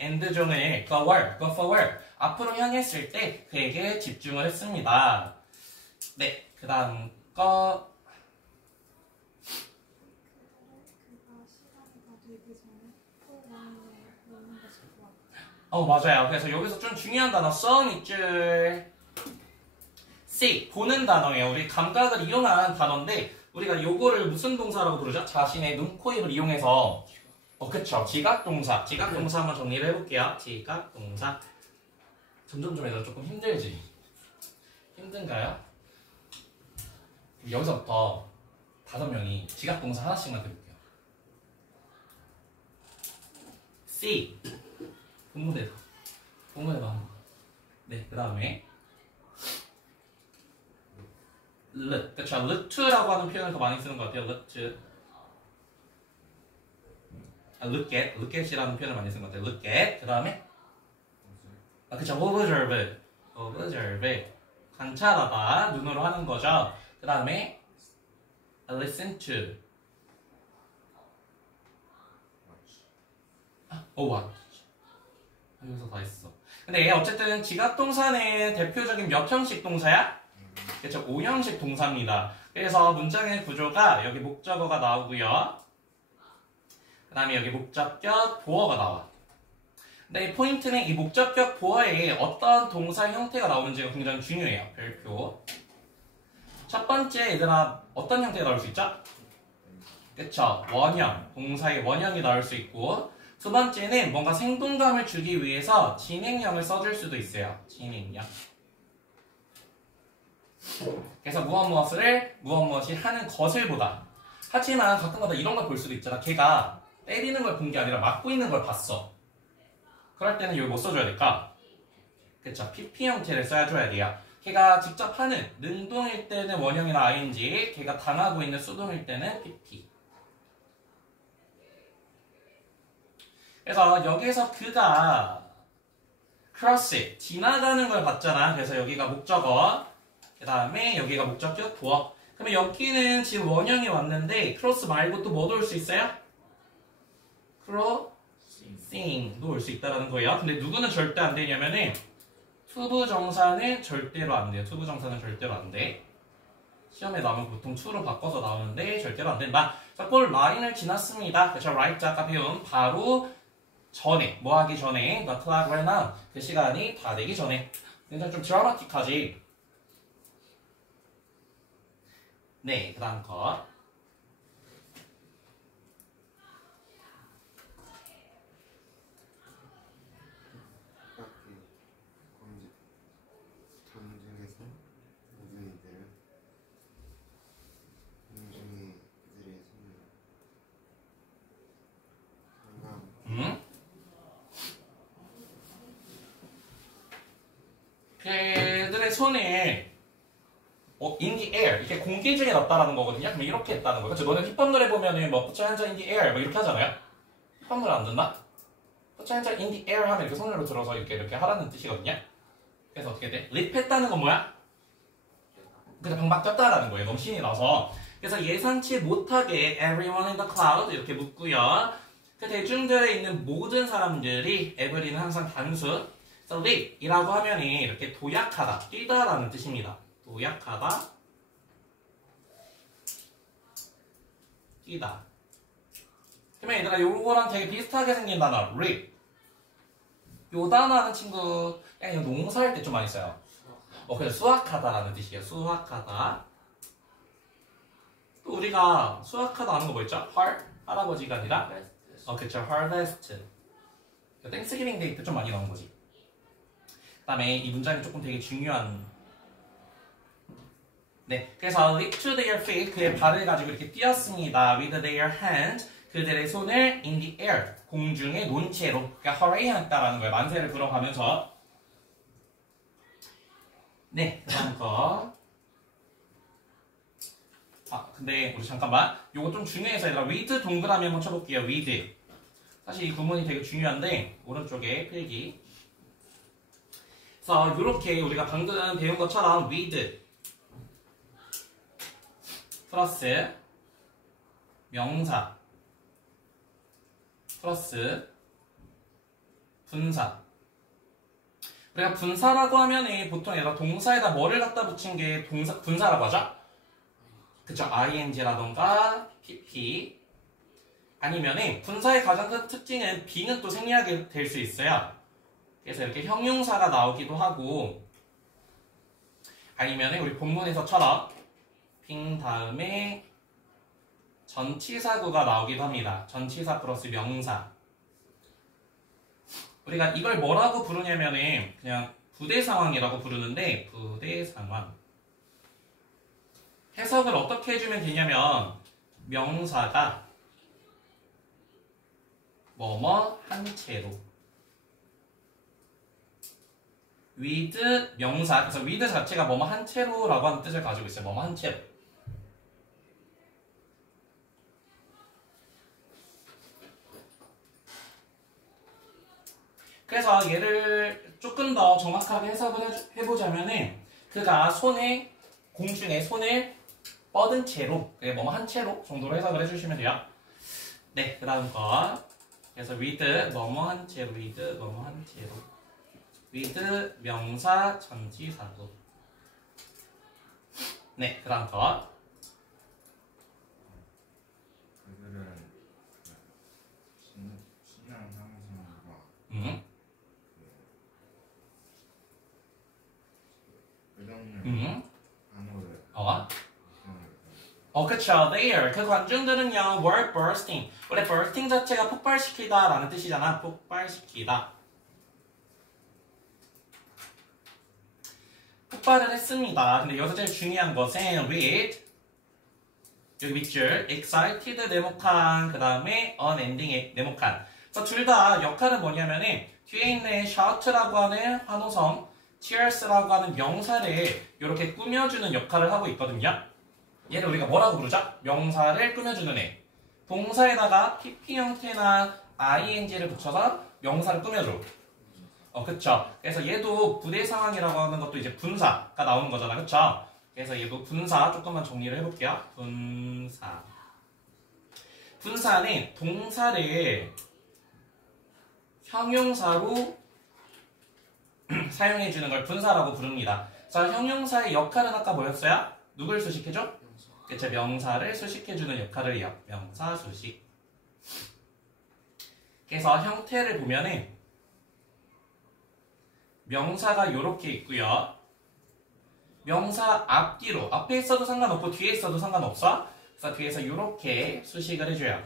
endzone을 go forward, 앞으로 향했을 때 그에게 집중을 했습니다. 네, 그 다음 거. 그가 시간이 다 되기 전에 폴라인에 넣는 것일 것 같아요. 맞아요. 그래서 여기서 좀 중요한 단어 썸 있줄. see, 보는 단어예요. 우리 감각을 이용한 단어인데 우리가 요거를 무슨 동사라고 부르죠? 자신의 눈, 코, 입을 이용해서 그쵸. 지각동사. 지각동사 한번 정리를 해볼게요. 지각동사. 점점 얘들아 조금 힘들지? 힘든가요? 여기서부터 5명이 지각동사 하나씩만 해볼게요. see. 본문에다. 네, 그 다음에 look. 그쵸. look라고 하는 표현을 더 많이 쓰는 것 같아요. look at이라는 표현을 많이 쓰는 것 같아요. look at. 그 다음에 그쵸. observe. 관찰하다. 눈으로 하는 거죠. 그 다음에 listen to. watch. 여기서 다 했어. 근데 어쨌든 지각동사는 대표적인 몇 형식 동사야? 그쵸. 5형식 동사입니다. 그래서 문장의 구조가 여기 목적어가 나오고요. 그 다음에 여기 목적격 보어가 나와. 근데 이 포인트는 이 목적격 보어에 어떤 동사 형태가 나오는지가 굉장히 중요해요. 별표. 첫 번째 얘들아 어떤 형태가 나올 수 있죠? 그쵸. 원형. 동사의 원형이 나올 수 있고 두 번째는 뭔가 생동감을 주기 위해서 진행형을 써줄 수도 있어요. 진행형. 그래서 무엇이 하는 것을 보다. 하지만 가끔가다 이런 걸 볼 수도 있잖아. 걔가 때리는 걸 본 게 아니라 맞고 있는 걸 봤어. 그럴 때는 여기 뭐 써줘야 될까? 그쵸. PP 형태를 써줘야 돼요. 걔가 직접 하는 능동일 때는 원형이나 ing, 걔가 당하고 있는 수동일 때는 PP. 그래서 여기서 그가 cross, 지나가는 걸 봤잖아. 그래서 여기가 목적어, 그 다음에 여기가 목적격 보어. 그러면 여기는 지금 원형이 왔는데 cross 말고 또 뭐도 올 수 있어요? crossing도 올 수 있다는 거예요. 근데 누구는 절대 안 되냐면은 투부정사는 절대로 안 돼요. 투부정사는 절대로 안 돼. 시험에 나오면 보통 to로 바꿔서 나오는데 절대로 안 된다. 자, 볼 라인을 지났습니다. 그쵸? right 아까 배운 바로 전에, 뭐 하기 전에, the clock ran out. 그 시간이 다 되기 전에. 굉장히 좀 드라마틱하지? 네, 그 다음 거. 전중에서 모든 이들을 공중의 이들의 손으로 상감 걔들의 손을 in the air 이렇게 공기 중에 놨다라는 거거든요. 그럼 이렇게 했다는 거예요. 그렇죠? 너네 힙합 노래 보면은 뭐 put your hands in the air 뭐 이렇게 하잖아요. 힙합 노래 안 듣나? put your hands in the air 하면 이렇게 손으로 들어서 이렇게 하라는 뜻이거든요. 그래서 어떻게 돼? 립했다는 건 뭐야? 그냥 방박 꼈다라는 거예요. 너무 신이 나서. 그래서 예상치 못하게 everyone in the cloud 이렇게 묻고요. 그 대중들에 있는 모든 사람들이 every는 항상 단수. 그래서 leap이라고 하면 이렇게 도약하다, 뛰다라는 뜻입니다. 도약하다, 뛰다. 그러면 얘들아 요거랑 되게 비슷하게 생긴 단어 leap. 요 단어 하는 친구 그냥 농사할 때 좀 많이 써요. 그래서 수확하다라는 뜻이에요. 수확하다. 또 우리가 수확하다 하는 거 뭐 있죠? 할아버지가 아니라 그쵸. harvest. 땡스기빙 데이 때 좀 많이 나온 거지. 그 다음에 이 문장이 조금 되게 중요한 네, 그래서 leap to their feet, 그의 발을 가지고 이렇게 뛰었습니다. with their hands, 그들의 손을 in the air, 공중에 놓은 채로. 그러니까 hooray 했다라는 거예요. 만세를 불어가면서. 네, 그 다음 거. 근데 우리 잠깐만. 요거 좀 중요해서 얘들아 with 동그라미 한번 쳐볼게요. with. 사실 이 구문이 되게 중요한데 오른쪽에 필기. 그래서 이렇게 우리가 방금 배운 것처럼 with 플러스 명사 플러스 분사. 우리가 분사라고 하면은 보통 얘가 동사에다 뭐를 갖다 붙인 게 분사라고 하죠? 그쵸? ing라던가 pp. 아니면은 분사의 가장 큰 특징은 be는 또 생략이 될 수 있어요. 그래서 이렇게 형용사가 나오기도 하고, 아니면은 우리 본문에서처럼 빙 다음에 전치사구가 나오기도 합니다. 전치사 플러스 명사. 우리가 이걸 뭐라고 부르냐면은 그냥 부대 상황이라고 부르는데, 부대 상황. 해석을 어떻게 해주면 되냐면 명사가 뭐뭐 한 채로 with 명사, 그래서 with 자체가 뭐뭐 한 채로라고 하는 뜻을 가지고 있어요. 뭐뭐 한 채로. 그래서 얘를 조금 더 정확하게 해석을 해보자면은 그가 손에 공중에 손을 뻗은 채로, 뭐뭐 한 채로 정도로 해석을 해주시면 돼요. 네, 그 다음 거. 그래서 with 뭐뭐 한 채로, with 뭐뭐 한 채로, with 명사 전치사구. 네, 그 다음 거. 그들은 신랑 상승과 그동물 한우를 그쵸. There. 그 관중들은요, were bursting. 원래 bursting 자체가 폭발시키다 라는 뜻이잖아. 폭발시키다. 폭발을 했습니다. 근데 여기서 제일 중요한 것은 with, 여기 밑줄, excited 네모칸, 그 다음에 unending 네모칸. 그래서 둘 다 역할은 뭐냐면은 뒤에 있는 shout라고 하는 환호성, cheers라고 하는 명사를 이렇게 꾸며주는 역할을 하고 있거든요. 얘를 우리가 뭐라고 부르죠? 명사를 꾸며주는 애. 동사에다가 pp 형태나 ing를 붙여서 명사를 꾸며줘. 그쵸. 그래서 얘도 부대 상황이라고 하는 것도 이제 분사가 나오는 거잖아. 그쵸. 그래서 얘도 분사 조금만 정리를 해볼게요. 분사. 분사는 동사를 형용사로 사용해주는 걸 분사라고 부릅니다. 그래서 형용사의 역할은 아까 뭐였어요? 누굴 수식해줘? 그쵸, 명사를 수식해주는 역할을 해요. 명사 수식. 그래서 형태를 보면은 명사가 요렇게 있고요. 명사 앞뒤로, 앞에 있어도 상관없고 뒤에 있어도 상관없어. 그래서 뒤에서 요렇게 수식을 해줘요.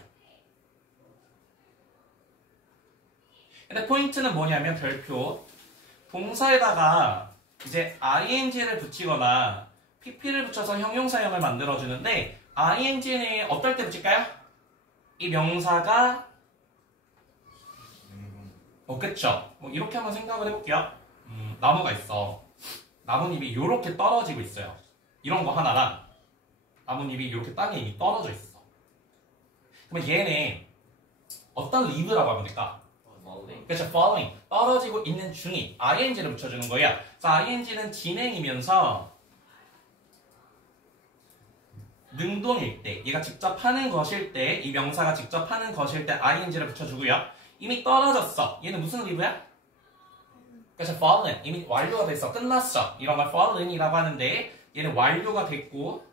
근데 포인트는 뭐냐면 별표. 동사에다가 이제 ing를 붙이거나 pp를 붙여서 형용사형을 만들어주는데 ing는 어떨 때 붙일까요? 이 명사가 그쵸? 뭐 이렇게 한번 생각을 해볼게요. 나무가 있어. 나뭇잎이 이렇게 떨어지고 있어요. 이런 거 하나랑 나뭇잎이 이렇게 땅에 이미 떨어져 있어. 그러면 얘는 어떤 리브라고 하면 될까? 그렇죠, falling. 떨어지고 있는 중이 ing를 붙여주는 거야. 그래서 ing는 진행이면서 능동일 때, 얘가 직접 하는 것일 때, 이 명사가 직접 하는 것일 때 ing를 붙여주고요. 이미 떨어졌어. 얘는 무슨 리브야? 그래서 fallen. 이미 완료가 됐어. 끝났어. 이런 걸 fallen이라고 하는데 얘는 완료가 됐고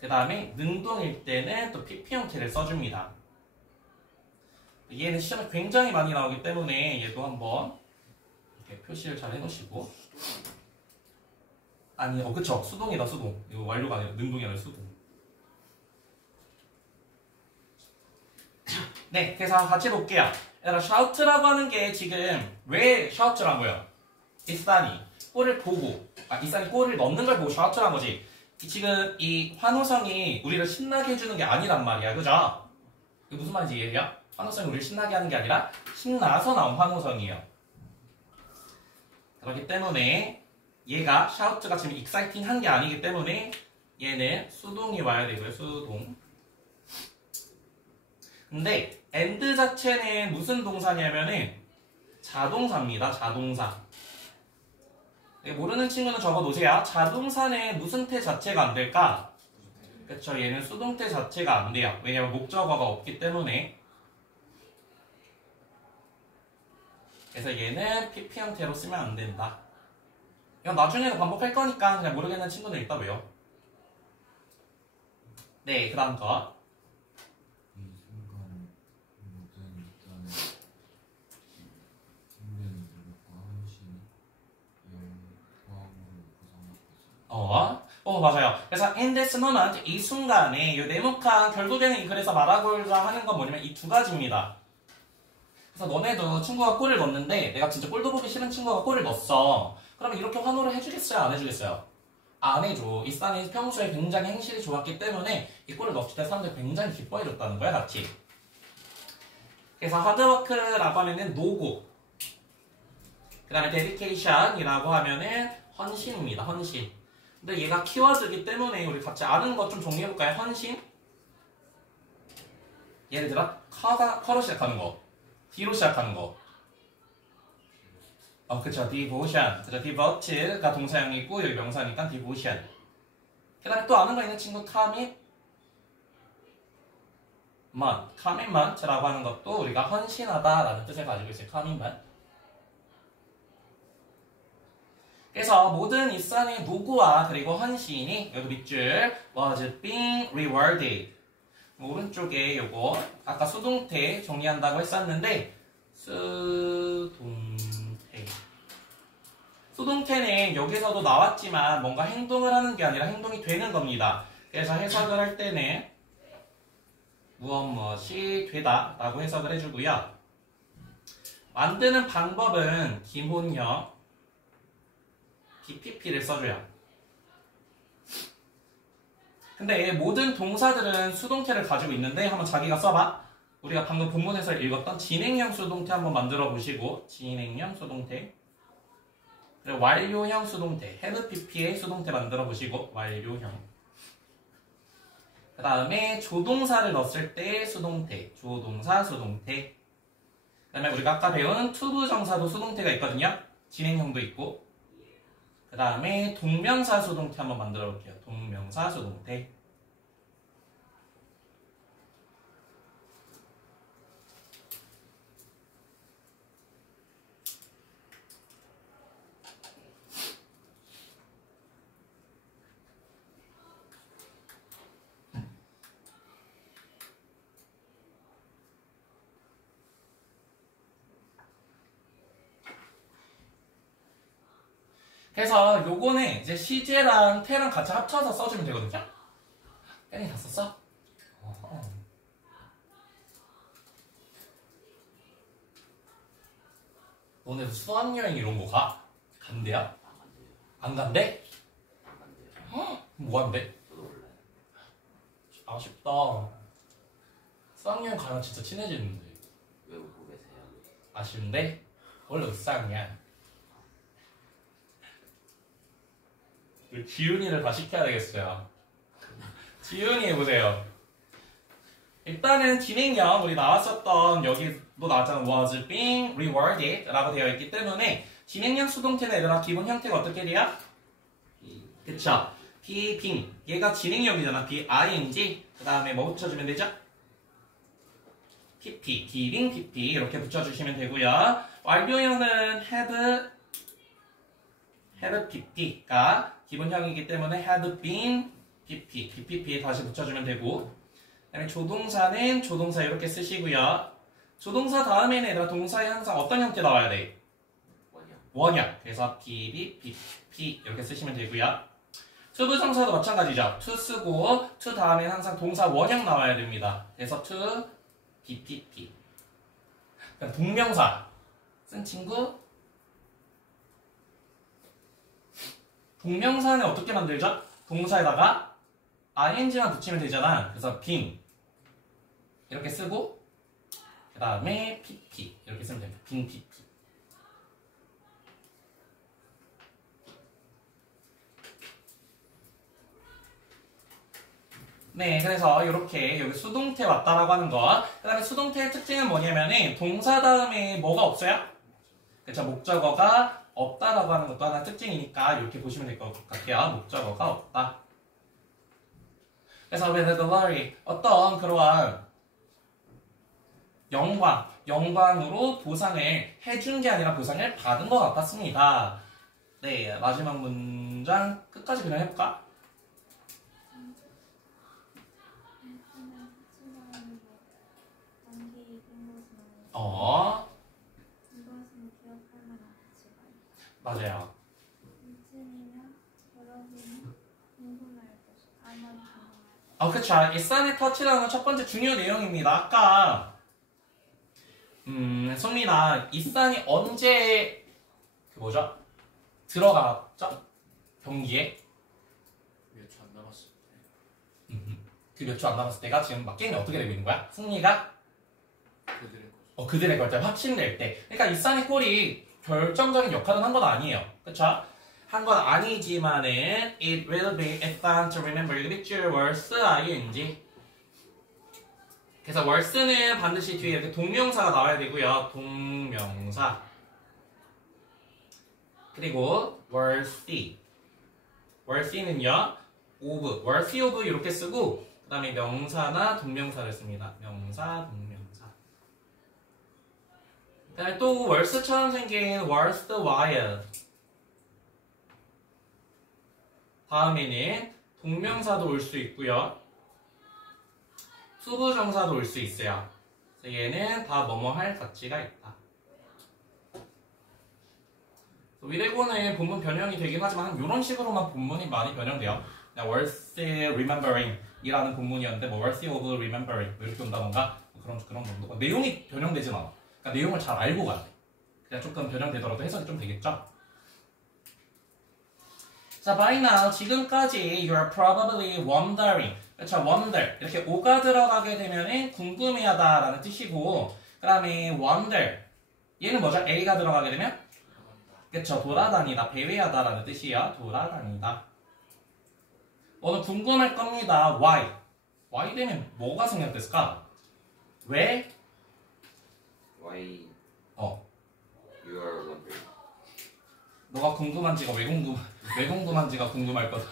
그 다음에 능동일 때는 또 pp 형태를 써줍니다. 얘는 시험에 굉장히 많이 나오기 때문에 얘도 한번 이렇게 표시를 잘 해놓으시고. 아니, 그쵸. 수동이다, 수동. 이거 완료가 아니라 능동이 아니라 수동. 네, 그래서 같이 볼게요. 얘들아, shout라고 하는 게 지금 왜 shout란 거예요? 이산이 골을 보고, 이산이 골을 넣는 걸 보고 shout란 거지. 지금 이 환호성이 우리를 신나게 해주는 게 아니란 말이야. 그죠? 이게 무슨 말인지 이해해요? 환호성이 우리를 신나게 하는 게 아니라 신나서 나온 환호성이에요. 그렇기 때문에 얘가 shout가 지금 exciting 한 게 아니기 때문에 얘는 수동이 와야 되고요. 수동. 근데 and 자체는 무슨 동사냐면은 자동사입니다. 자동사. 모르는 친구는 적어놓으세요. 자동사는 무슨 태 자체가 안 될까? 그쵸, 얘는 수동태 자체가 안 돼요. 왜냐면 목적어가 없기 때문에. 그래서 얘는 PP 형태로 쓰면 안 된다. 이건 나중에도 반복할 거니까 그냥 모르겠는 친구는 일단 외워. 네, 그 다음 거. 이 순간 모든 일단은 생명의 노력과 헌신이 영광으로 구성하고 맞아요. 그래서 in this moment, 이 순간에 이 네모칸 결국에는 그래서 말하고자 하는 건 뭐냐면 이 두 가지입니다. 그래서 너네도 친구가 골을 넣었는데 내가 진짜 골도 보기 싫은 친구가 골을 넣었어. 그러면 이렇게 환호를 해주겠어요? 안 해주겠어요? 안 해줘. 이산이 평소에 굉장히 행실이 좋았기 때문에 이 골을 넣었을 때 사람들이 굉장히 기뻐해줬다는 거야, 같이. 그래서 하드워크라고 하면은 노고. 그 다음에 데디케이션이라고 하면은 헌신입니다. 헌신. 근데 얘가 키워드이기 때문에 우리 같이 아는 것 좀 정리해볼까요? 헌신. 예를 들어 커로 시작하는 거, D로 시작하는 거. 그쵸. devotion. 그쵸. devote가 동사형이고 여기 명사니까 devotion. 그 다음에 또 아는 거 있는 친구 commitment. commitment라고 하는 것도 우리가 헌신하다라는 뜻을 가지고 있어요. commitment. 그래서 모든 일산의 노고와 그리고 헌신이 여기 밑줄 was being rewarded. 오른쪽에 요거 아까 수동태 정리한다고 했었는데 수동태는 여기서도 나왔지만 뭔가 행동을 하는 게 아니라 행동이 되는 겁니다. 그래서 해석을 할 때는 무엇이 되다 라고 해석을 해주고요. 만드는 방법은 기본형 BPP를 써줘요. 근데 모든 동사들은 수동태를 가지고 있는데 한번 자기가 써봐. 우리가 방금 본문에서 읽었던 진행형 수동태 한번 만들어 보시고 진행형 수동태 그리고 완료형 수동태 have PP의 수동태 만들어 보시고 완료형 그 다음에 조동사를 넣었을 때 수동태 조동사 수동태 그 다음에 우리가 아까 배운 투부정사도 수동태가 있거든요. 진행형도 있고 그 다음에 동명사 수동태 한번 만들어 볼게요. 동명사 수동태. 그래서 요거는 이제 시제랑 태랑 같이 합쳐서 써주면 되거든요. 땡이 다 썼어? 너네 수학여행 이런 거 가? 간대야? 안 간대? 뭐 한대? 저도 몰라요. 아쉽다. 수학여행 가면 진짜 친해지는데. 외우고 계세요. 아쉬운데? 원래 으쌍이야. 지훈이를 다 시켜야 되겠어요. 지훈이 해보세요. 일단은 진행형 우리 나왔었던 여기도 나왔잖아. was being rewarded 라고 되어 있기 때문에 진행형 수동태는 얘들아 기본 형태가 어떻게 돼요? 그쵸? be, being 얘가 진행형이잖아. be, ing 그 다음에 뭐 붙여주면 되죠? pp, being, pp 이렇게 붙여주시면 되고요. 완료형은 had pp가 기본형이기 때문에 had been pp, bpp에 다시 붙여주면 되고 그 다음에 조동사는 조동사 이렇게 쓰시고요. 조동사 다음에는 얘들아 동사에 항상 어떤 형태 나와야 돼? 원형. 그래서 pp, pp 이렇게 쓰시면 되고요. 투부정사도 마찬가지죠. to 쓰고 to 다음에 항상 동사 원형 나와야 됩니다. 그래서 to, bpp 그다음 동명사 쓴 친구 동명사는 어떻게 만들죠? 동사에다가 ing만 붙이면 되잖아. 그래서 빈 이렇게 쓰고 그 다음에 pp 이렇게 쓰면 됩니다. 빈 pp. 네, 그래서 이렇게 여기 수동태 왔다라고 하는 거. 그 다음에 수동태의 특징은 뭐냐면은 동사 다음에 뭐가 없어요? 그쵸, 목적어가 없다라고 하는 것도 하나 특징이니까 이렇게 보시면 될 것 같아요. 목적어가 없다. 그래서 with glory 어떤 그러한 영광으로 보상을 해준 게 아니라 보상을 받은 것 같았습니다. 네, 마지막 문장 끝까지 그냥 해볼까? 이것은 기억할 만한 가치가 있다. 맞아요. 일진이면 여러분이 궁금할 것이 아무리 궁금할 것. 그쵸. 일산의 터치라는 첫 번째 중요 내용입니다. 아까 송민아, 일산이 언제 뭐죠? 들어갔죠? 경기에? 몇 초 안 남았을 때 그 몇 초 안 남았을 때가 지금 막 게임이 어떻게 되고 있는 거야? 승리가 그들의 것. 그들의 걸때 확신될 때. 그러니까 일산의 골이 결정적인 역할은 한 건 아니에요. 그쵸? 한 건 아니지만은 it will be fun to remember. 이거 밑줄 worse ing. 그래서 worse는 반드시 뒤에 이렇게 동명사가 나와야 되고요. 동명사. 그리고 worthy. worthy는요. of, worthy of 이렇게 쓰고 그 다음에 명사나 동명사를 씁니다. 명사, 동명사. 그 다음에 또 worse처럼 생긴 worthwhile. 다음에는 동명사도 올 수 있고요. 수부정사도 올 수 있어요. 그래서 얘는 다 뭐뭐 할 가치가 있다. 위례고는 본문 변형이 되긴 하지만 이런 식으로만 본문이 많이 변형돼요. worth remembering 이라는 본문이었는데 뭐 worthy of remembering 이렇게 온다던가 그런 정도. 내용이 변형되진 않아. 그러니까 내용을 잘 알고 가야 돼. 그냥 조금 변형되더라도 해석이 좀 되겠죠? 자, by now 지금까지 you're probably wondering. 그렇죠, wonder 이렇게 오가 들어가게 되면은 궁금해하다라는 뜻이고, 그 다음에 wonder 얘는 뭐죠? a가 들어가게 되면 그렇죠, 돌아다니다, 배회하다라는 뜻이에요. 돌아다니다. 오늘 궁금할 겁니다. why 되면 뭐가 생략됐을까? 왜? Why 어, you are wondering? 너가 궁금한지가 왜 궁금한지가 궁금할 거다.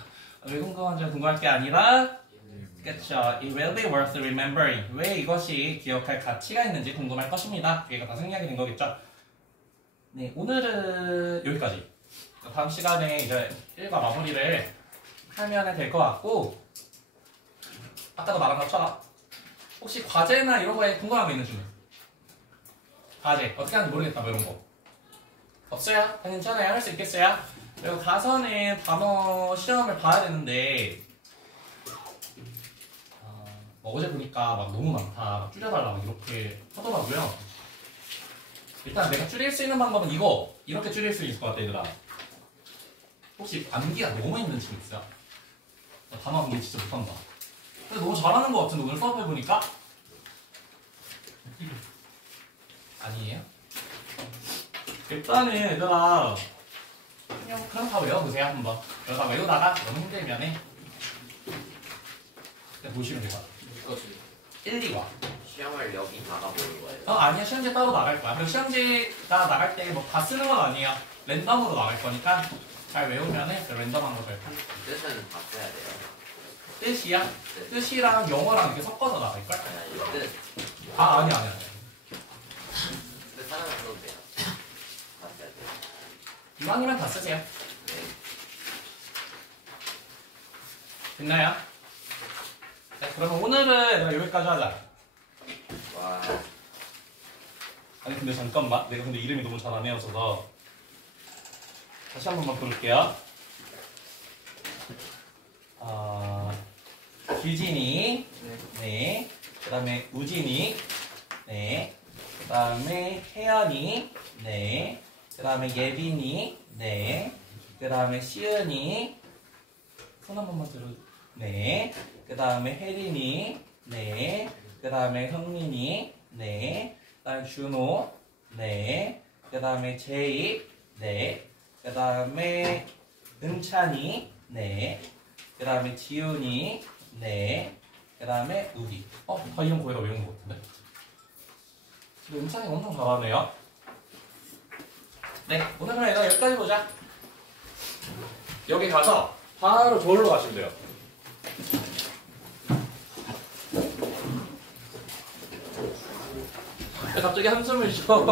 왜 궁금한지가 궁금할 게 아니라, 그쵸. It will be worth remembering. 왜 이것이 기억할 가치가 있는지 궁금할 것입니다. 얘가 다 생략이 된 거겠죠. 네, 오늘은 여기까지. 다음 시간에 이제 1과 마무리를 하면 될 것 같고, 아까도 말한 것처럼 혹시 과제나 이런 거에 궁금한 거 있는 중에 과제 어떻게 하는지 모르겠다 뭐 이런 거 없어요? 괜찮아요? 할 수 있겠어요? 그리고 가서는 단어 시험을 봐야 되는데 뭐 어제 보니까 막 너무 많다 막 줄여달라 막 이렇게 하더라고요. 일단 내가 줄일 수 있는 방법은 이렇게 줄일 수 있을 것 같아 얘들아. 혹시 암기가 너무 힘든 친구 있어요? 나 단어 암기 진짜 못한다. 근데 너무 잘하는 것 같은데 오늘 수업해보니까 아니에요? 일단은 얘들아 그냥 다 외워보세요 한번. 다 외우다가 너무 힘들면은 그냥 보시면 될 것 같아요. 이것을 1, 2과 시험을 여기 나가보는 거예요? 아니야 시험지 따로 나갈 거야. 그리고 시험지가 나갈 때 뭐 다 쓰는 건 아니에요. 랜덤으로 나갈 거니까 잘 외우면은 그 랜덤한 거 잘 풀. 뜻은 다 써야 돼요. 뜻이야? 뜻이랑 영어랑 이렇게 섞어서 나갈걸? 아니 뜻. 아니야. 뜻 하나만 써도 돼요. 다 써야 돼요. 이왕이면 다 쓰세요. 네. 됐나요? 네, 그러면 오늘은 여기까지 하자. 와. 아니 근데 잠깐만 내가 근데 이름이 너무 잘 안 외워져서 다시 한 번만 부를게요. 규진이 네. 그 다음에 우진이 네. 그 다음에 혜연이 네. 그 다음에 예빈이 네. 그 다음에 시은이 손 한 번만 들어. 네. 그 다음에 혜린이. 네. 그 다음에 흥민이. 네. 그 다음에 준호. 네. 그 다음에 제이. 네. 그 다음에 은찬이. 네. 그 다음에 지훈이. 네. 그 다음에 우리. 다 이름 거의 다 외운 것 같은데? 근데 은찬이 엄청 잘하네요. 네. 오늘은 얘가 여기까지 보자. 여기 가서 바로 저기로 가시면 돼요. 갑자기 한숨을 쉬어.